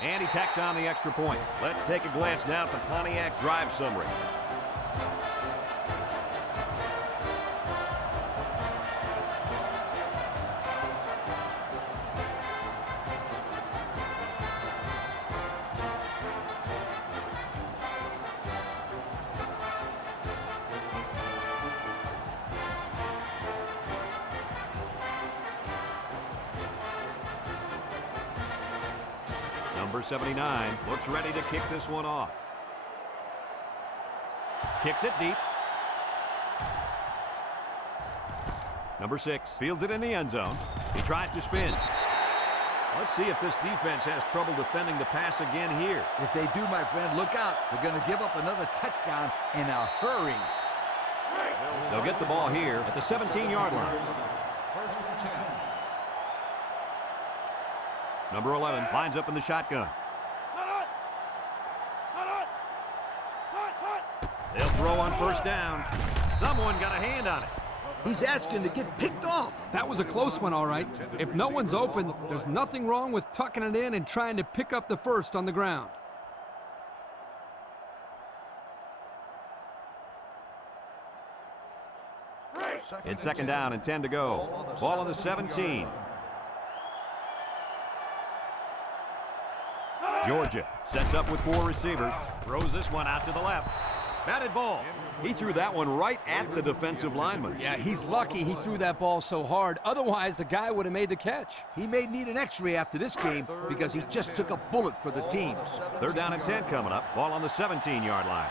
And he tacks on the extra point. Let's take a glance now at the Pontiac drive summary. Number 79 looks ready to kick this one off. Kicks it deep. Number 6 fields it in the end zone. He tries to spin. Let's see if this defense has trouble defending the pass again here. If they do, my friend, look out. They're going to give up another touchdown in a hurry. They'll get the ball here at the 17-yard line. First and 10. Number 11 lines up in the shotgun. They'll throw on first down. Someone got a hand on it. He's asking to get picked off. That was a close one, all right. If no one's open, there's nothing wrong with tucking it in and trying to pick up the first on the ground. It's 2nd down and 10 to go. Ball on the 17. Georgia sets up with 4 receivers. Throws this one out to the left. Batted ball. He threw that one right at the defensive lineman. Yeah, he's lucky he threw that ball so hard. Otherwise, the guy would have made the catch. He may need an x-ray after this game because he just took a bullet for the team. 3rd down and 10 coming up. Ball on the 17-yard line.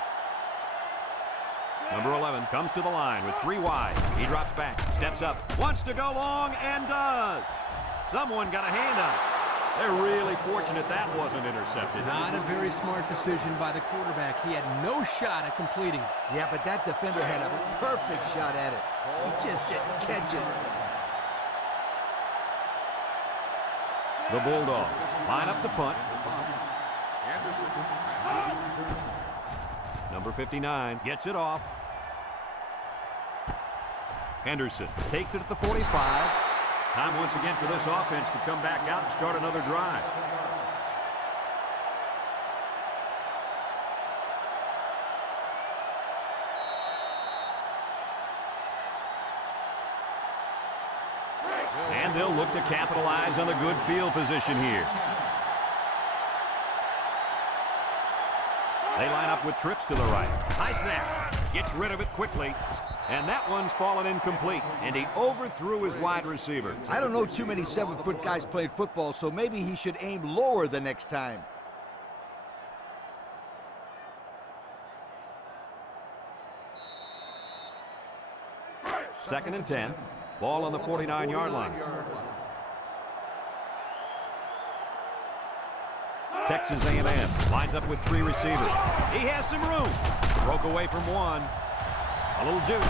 Number 11 comes to the line with 3 wide. He drops back, steps up, wants to go long, and does. Someone got a hand on it. They're really fortunate that wasn't intercepted. Not a very smart decision by the quarterback. He had no shot at completing it. Yeah, but that defender had a perfect shot at it. He just didn't catch it. The Bulldogs line up to punt. Number 59 gets it off. Henderson takes it at the 45. Time once again for this offense to come back out and start another drive. And they'll look to capitalize on the good field position here. They line up with trips to the right. High snap. Gets rid of it quickly. And that one's fallen incomplete. And he overthrew his wide receiver. I don't know too many 7-foot guys playing football, so maybe he should aim lower the next time. Second and 10. Ball on the 49-yard line. Texas A&M lines up with 3 receivers. He has some room. Broke away from one. A little juke.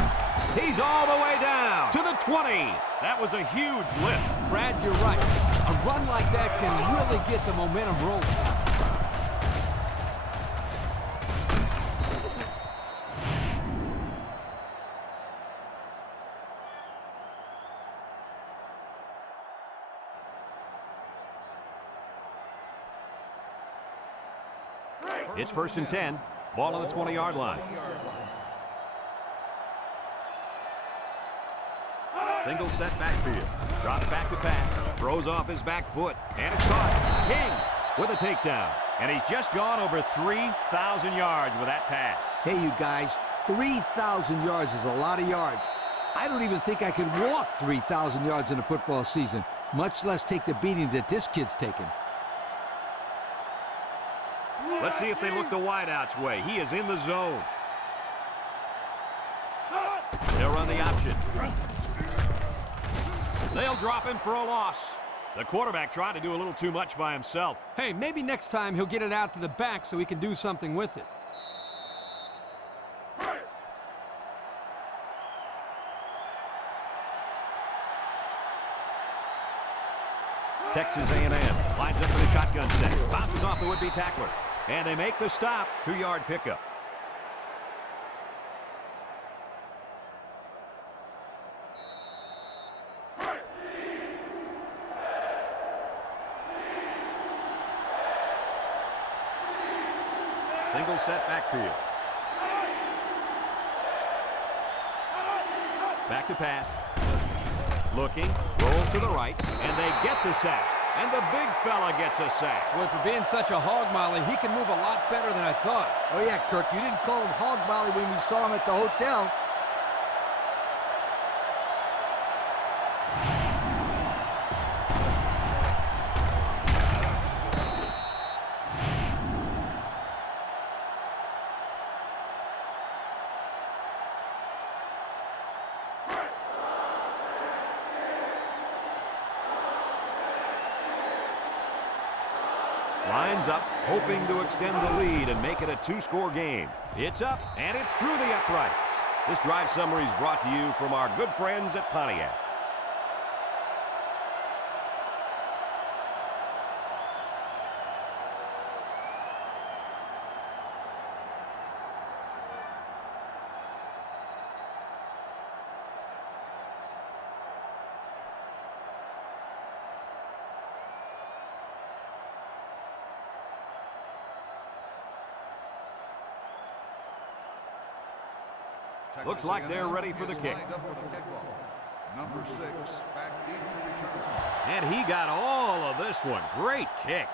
He's all the way down to the 20. That was a huge lift. Brad, you're right. A run like that can really get the momentum rolling. It's first and 10. Ball on the 20-yard line. Single set backfield. Drops back to pass. Throws off his back foot. And it's caught. King with a takedown. And he's just gone over 3,000 yards with that pass. Hey, you guys, 3,000 yards is a lot of yards. I don't even think I can walk 3,000 yards in a football season, much less take the beating that this kid's taking. Let's see if they look the wideout's way. He is in the zone. They'll run the option. They'll drop him for a loss. The quarterback tried to do a little too much by himself. Hey, maybe next time he'll get it out to the back so he can do something with it. Texas A&M lines up for the shotgun set. Bounces off the would-be tackler. And they make the stop. 2-yard pickup. Single set backfield. Back to pass. Looking, rolls to the right, and they get the sack. And the big fella gets a sack. Boy, for being such a hog molly, he can move a lot better than I thought. Oh, yeah, Kirk, you didn't call him hog molly when we saw him at the hotel. Lines up, hoping to extend the lead and make it a 2-score game. It's up, and it's through the uprights. This drive summary is brought to you from our good friends at Pontiac. Looks like they're ready for the kick. Number 6, back deep to return. And he got all of this one. Great kick.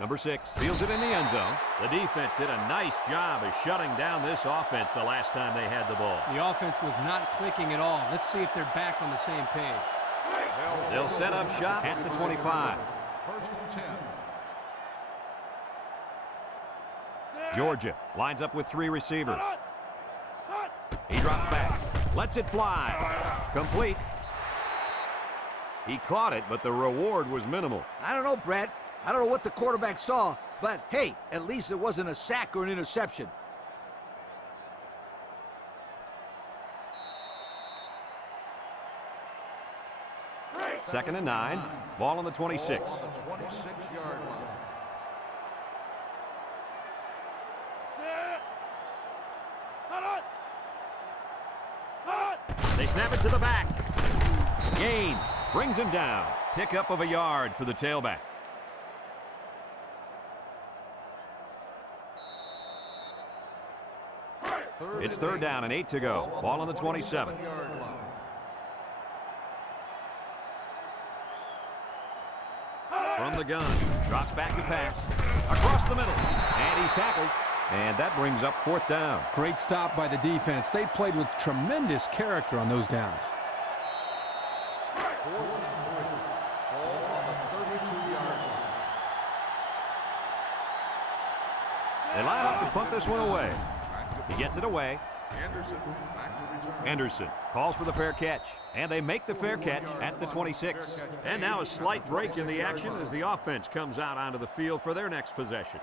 Number 6 fields it in the end zone. The defense did a nice job of shutting down this offense the last time they had the ball. The offense was not clicking at all. Let's see if they're back on the same page. They'll set up shop at the 25. First and 10. Georgia lines up with 3 receivers. He drops back, lets it fly. Complete. He caught it, but the reward was minimal. I don't know, Brad. I don't know what the quarterback saw, but hey, at least it wasn't a sack or an interception. Second and 9. Ball on the 26. Ball on the 26-yard line. They snap it to the back. Gain. Brings him down. Pickup of a yard for the tailback. It's third down and 8 to go. Ball on the 27. From the gun. Drops back to pass. Across the middle. And he's tackled. And that brings up fourth down. Great stop by the defense. They played with tremendous character on those downs. Fourth and 3. Ball on the 32-yard line. They line up to punt this one away. He gets it away. Anderson back to return. Anderson calls for the fair catch, and they make the fair catch at the 26. And now a slight break in the action as the offense comes out onto the field for their next possession.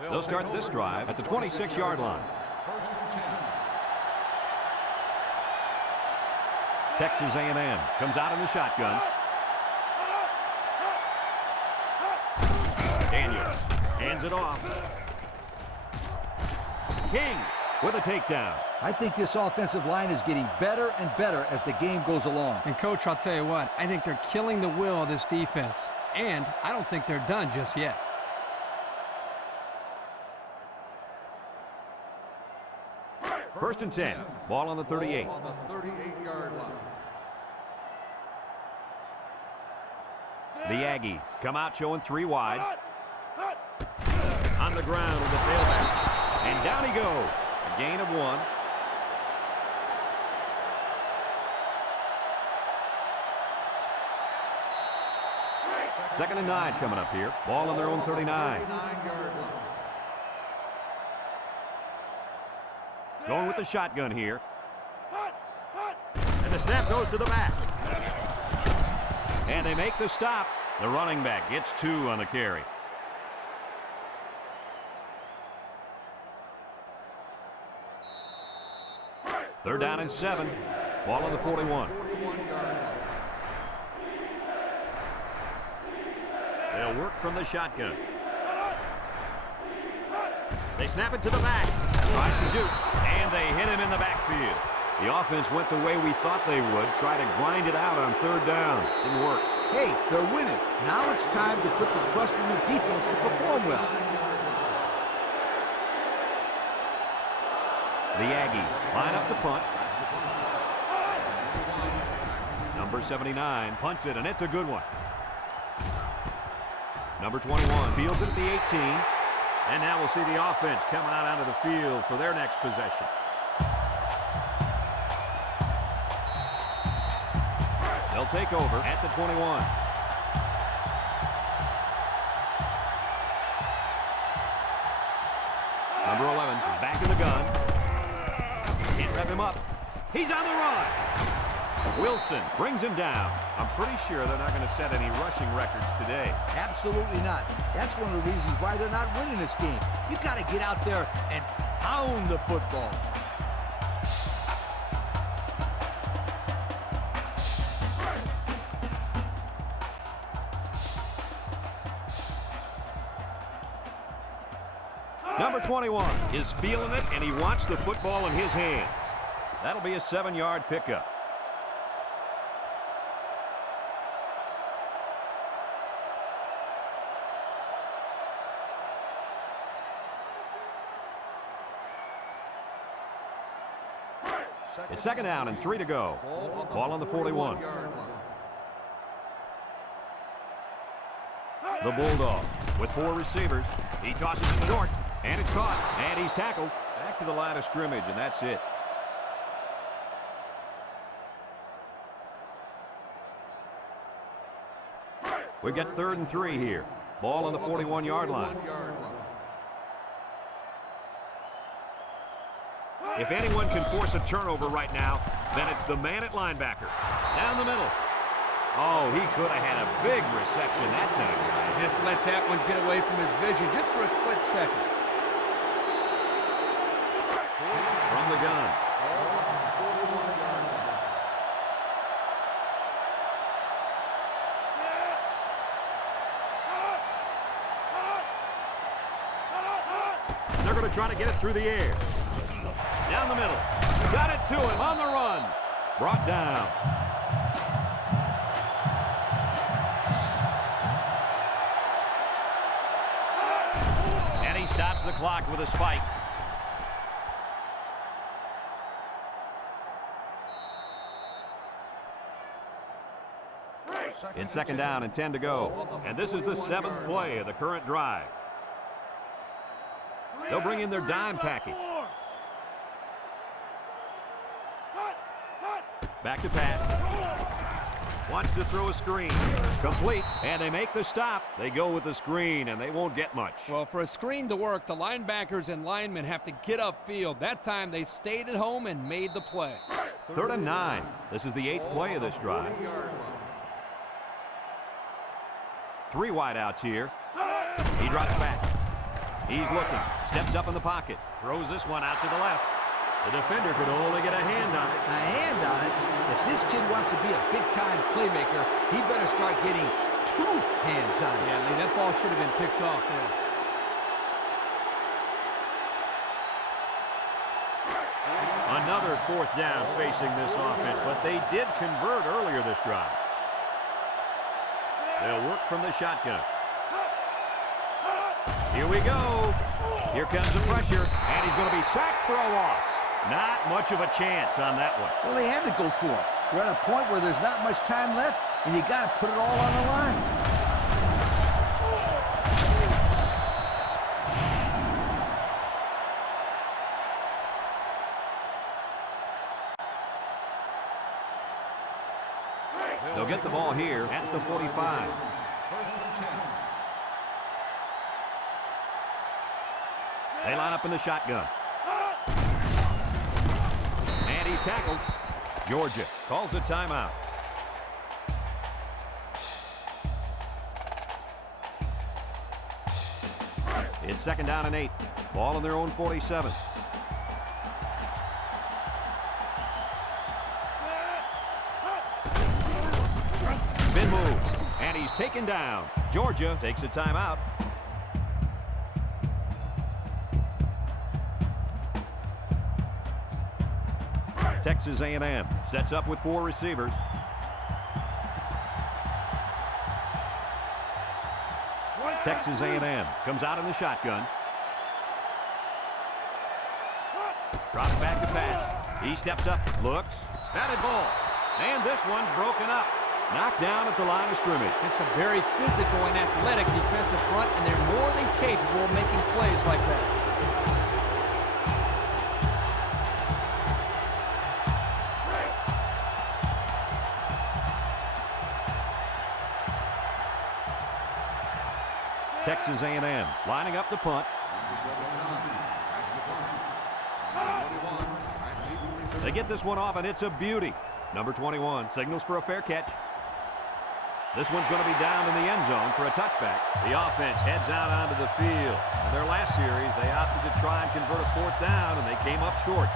They'll start this drive at the 26-yard line. First and 10. Texas A&M comes out in the shotgun. Daniels hands it off. King with a takedown. I think this offensive line is getting better and better as the game goes along. And, Coach, I'll tell you what, I think they're killing the will of this defense. And I don't think they're done just yet. First and 10. Ball on the 38. Ball on the 38-yard line. The Aggies come out showing 3 wide. On the ground with the tailback. And down he goes. A gain of 1. Second and 9 coming up here. Ball on their own 39. 39-yard line. Going with the shotgun here. And the snap goes to the back. And they make the stop. The running back gets 2 on the carry. Third down and 7. Ball on the 41. 41-yard line. They'll work from the shotgun. They snap it to the back. Tries to shoot. And they hit him in the backfield. The offense went the way we thought they would. Try to grind it out on third down. Didn't work. Hey, they're winning. Now it's time to put the trust in their defense to perform well. The Aggies line up to punt. Number 79 punts it, and it's a good one. Number 21 fields it at the 18. And now we'll see the offense coming out onto the field for their next possession. They'll take over at the 21. Number 11 is back in the gun. Can't rev him up. He's on the run. Wilson brings him down. I'm pretty sure they're not going to set any rushing records today. Absolutely not. That's one of the reasons why they're not winning this game. You got to get out there and pound the football. Number 21 is feeling it, and he wants the football in his hands. That'll be a 7-yard pickup. It's second down and 3 to go. Ball on the 41. The Bulldogs with 4 receivers. He tosses it short, and it's caught, and he's tackled. Back to the line of scrimmage, and that's it. We've got third and 3 here. Ball on the 41-yard line. If anyone can force a turnover right now, then it's the man at linebacker. Down the middle. Oh, he could have had a big reception that time, guys. Just let that one get away from his vision just for a split second. From the gun. They're going to try to get it through the air. Down the middle. Got it to him on the run. Brought down. And he stops the clock with a spike. It's second down and 10 to go. And this is the 7th play of the current drive. They'll bring in their dime package. Back to pass. Wants to throw a screen. Complete. And they make the stop. They go with the screen, and they won't get much. Well, for a screen to work, the linebackers and linemen have to get upfield. That time, they stayed at home and made the play. 3rd and 9. This is the 8th play of this drive. 3 wideouts here. He drops back. He's looking. Steps up in the pocket. Throws this one out to the left. The defender could only get a hand on it. A hand on it? If this kid wants to be a big-time playmaker, he better start getting 2 hands on it. Yeah, Lee, that ball should have been picked off there. Another 4th down facing this offense, but they did convert earlier this drive. They'll work from the shotgun. Here we go. Here comes the pressure, and he's going to be sacked for a loss. Not much of a chance on that one. Well, they had to go for it. We're at a point where there's not much time left, and you got to put it all on the line. They'll get the ball here at the 45. They line up in the shotgun. And he's tackled. Georgia calls a timeout. It's second down and 8. Ball on their own 47. Spin move. And he's taken down. Georgia takes a timeout. Texas A&M sets up with 4 receivers. Texas A&M comes out in the shotgun. Drops back to pass. He steps up, looks, batted ball. And this one's broken up. Knocked down at the line of scrimmage. It's a very physical and athletic defensive front, and they're more than capable of making plays like that. Texas A&M lining up to punt. They get this one off, and it's a beauty. Number 21 signals for a fair catch. This one's going to be down in the end zone for a touchback. The offense heads out onto the field. In their last series, they opted to try and convert a 4th down, and they came up short.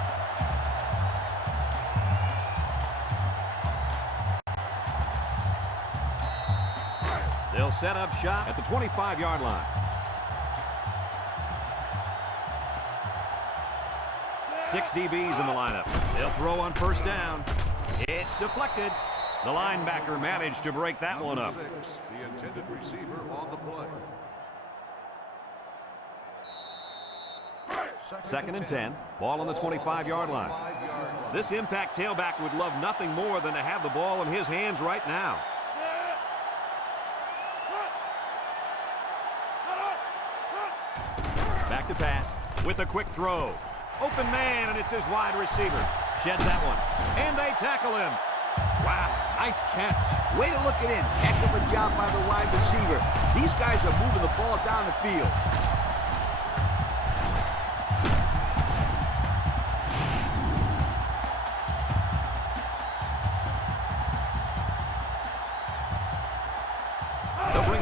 They'll set up shop at the 25-yard line. Six DBs in the lineup. They'll throw on 1st down. It's deflected. The linebacker managed to break that one up. 6, the intended receiver on the play. Second and 10. Ball on the 25-yard line. This impact tailback would love nothing more than to have the ball in his hands right now. Back to pass with a quick throw. Open man, and it's his wide receiver. Sheds that one. And they tackle him. Wow, nice catch. Way to look it in. Heck of a job by the wide receiver. These guys are moving the ball down the field.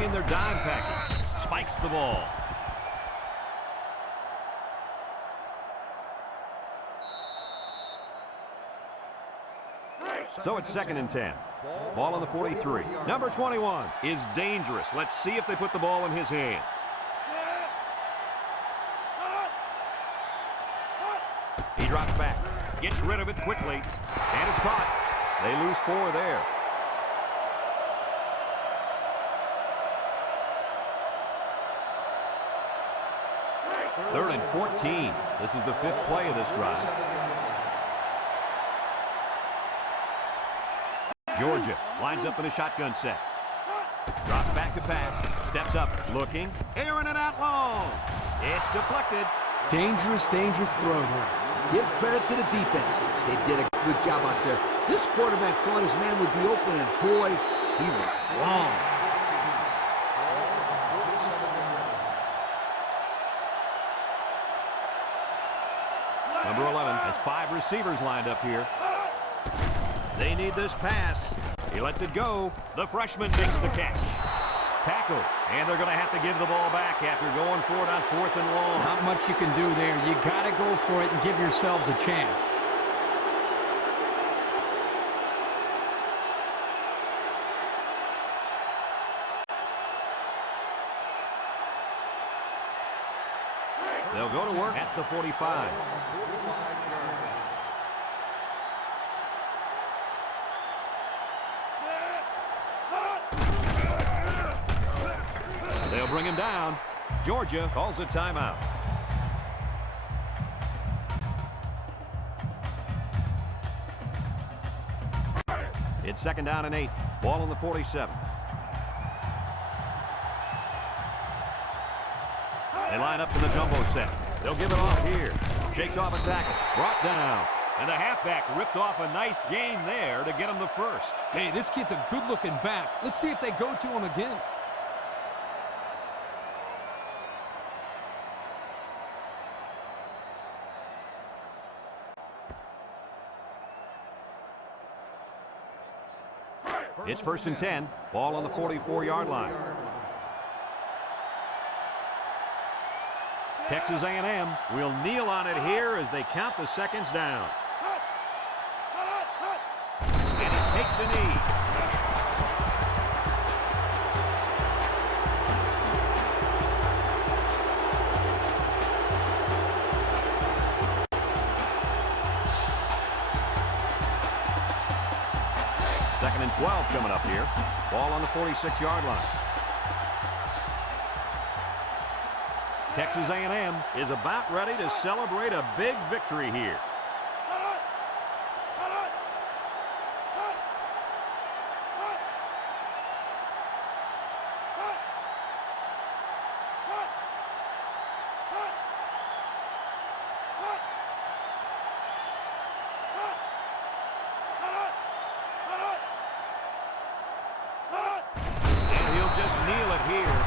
in their dime package. Spikes the ball. So it's 2nd and 10. Ball on the 43. Number 21 is dangerous. Let's see if they put the ball in his hands. He drops back, gets rid of it quickly, and it's caught. They lose 4 there. Third and 14. This is the 5th play of this drive. Georgia lines up in a shotgun set. Drops back to pass. Steps up, looking. Airing it out long. It's deflected. Dangerous, dangerous throw there. Give credit to the defense. They did a good job out there. This quarterback thought his man would be open, and boy, he was wrong. Number 11 has 5 receivers lined up here. They need this pass. He lets it go. The freshman makes the catch. Tackle. And they're going to have to give the ball back after going for it on 4th and long. Not much you can do there. You got to go for it and give yourselves a chance. They'll go to work at the 45. They'll bring him down. Georgia calls a timeout. It's 2nd down and 8. Ball on the 47. They line up in the jumbo set. They'll give it off here. Shakes off a tackle. Brought down. And the halfback ripped off a nice gain there to get him the first. Hey, this kid's a good-looking back. Let's see if they go to him again. It's 1st and 10. Ball on the 44-yard line. Texas A&M will kneel on it here as they count the seconds down. And he takes a knee. Second and 12 coming up here. Ball on the 46-yard line. Texas A&M is about ready to celebrate a big victory here. And he'll just kneel it here.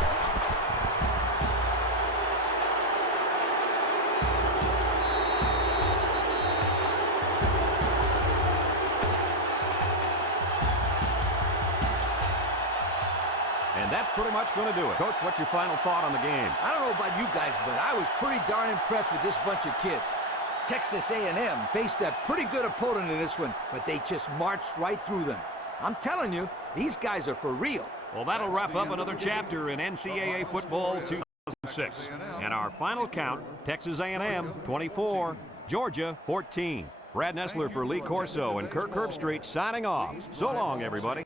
And that's pretty much going to do it. Coach, what's your final thought on the game? I don't know about you guys, but I was pretty darn impressed with this bunch of kids. Texas A&M faced a pretty good opponent in this one, but they just marched right through them. I'm telling you, these guys are for real. Well, that'll wrap up another chapter in NCAA football 2006. And our final count, Texas A&M 24, Georgia 14. Brad Nessler for Lee Corso and Kirk Herbstreit signing off. So long, everybody.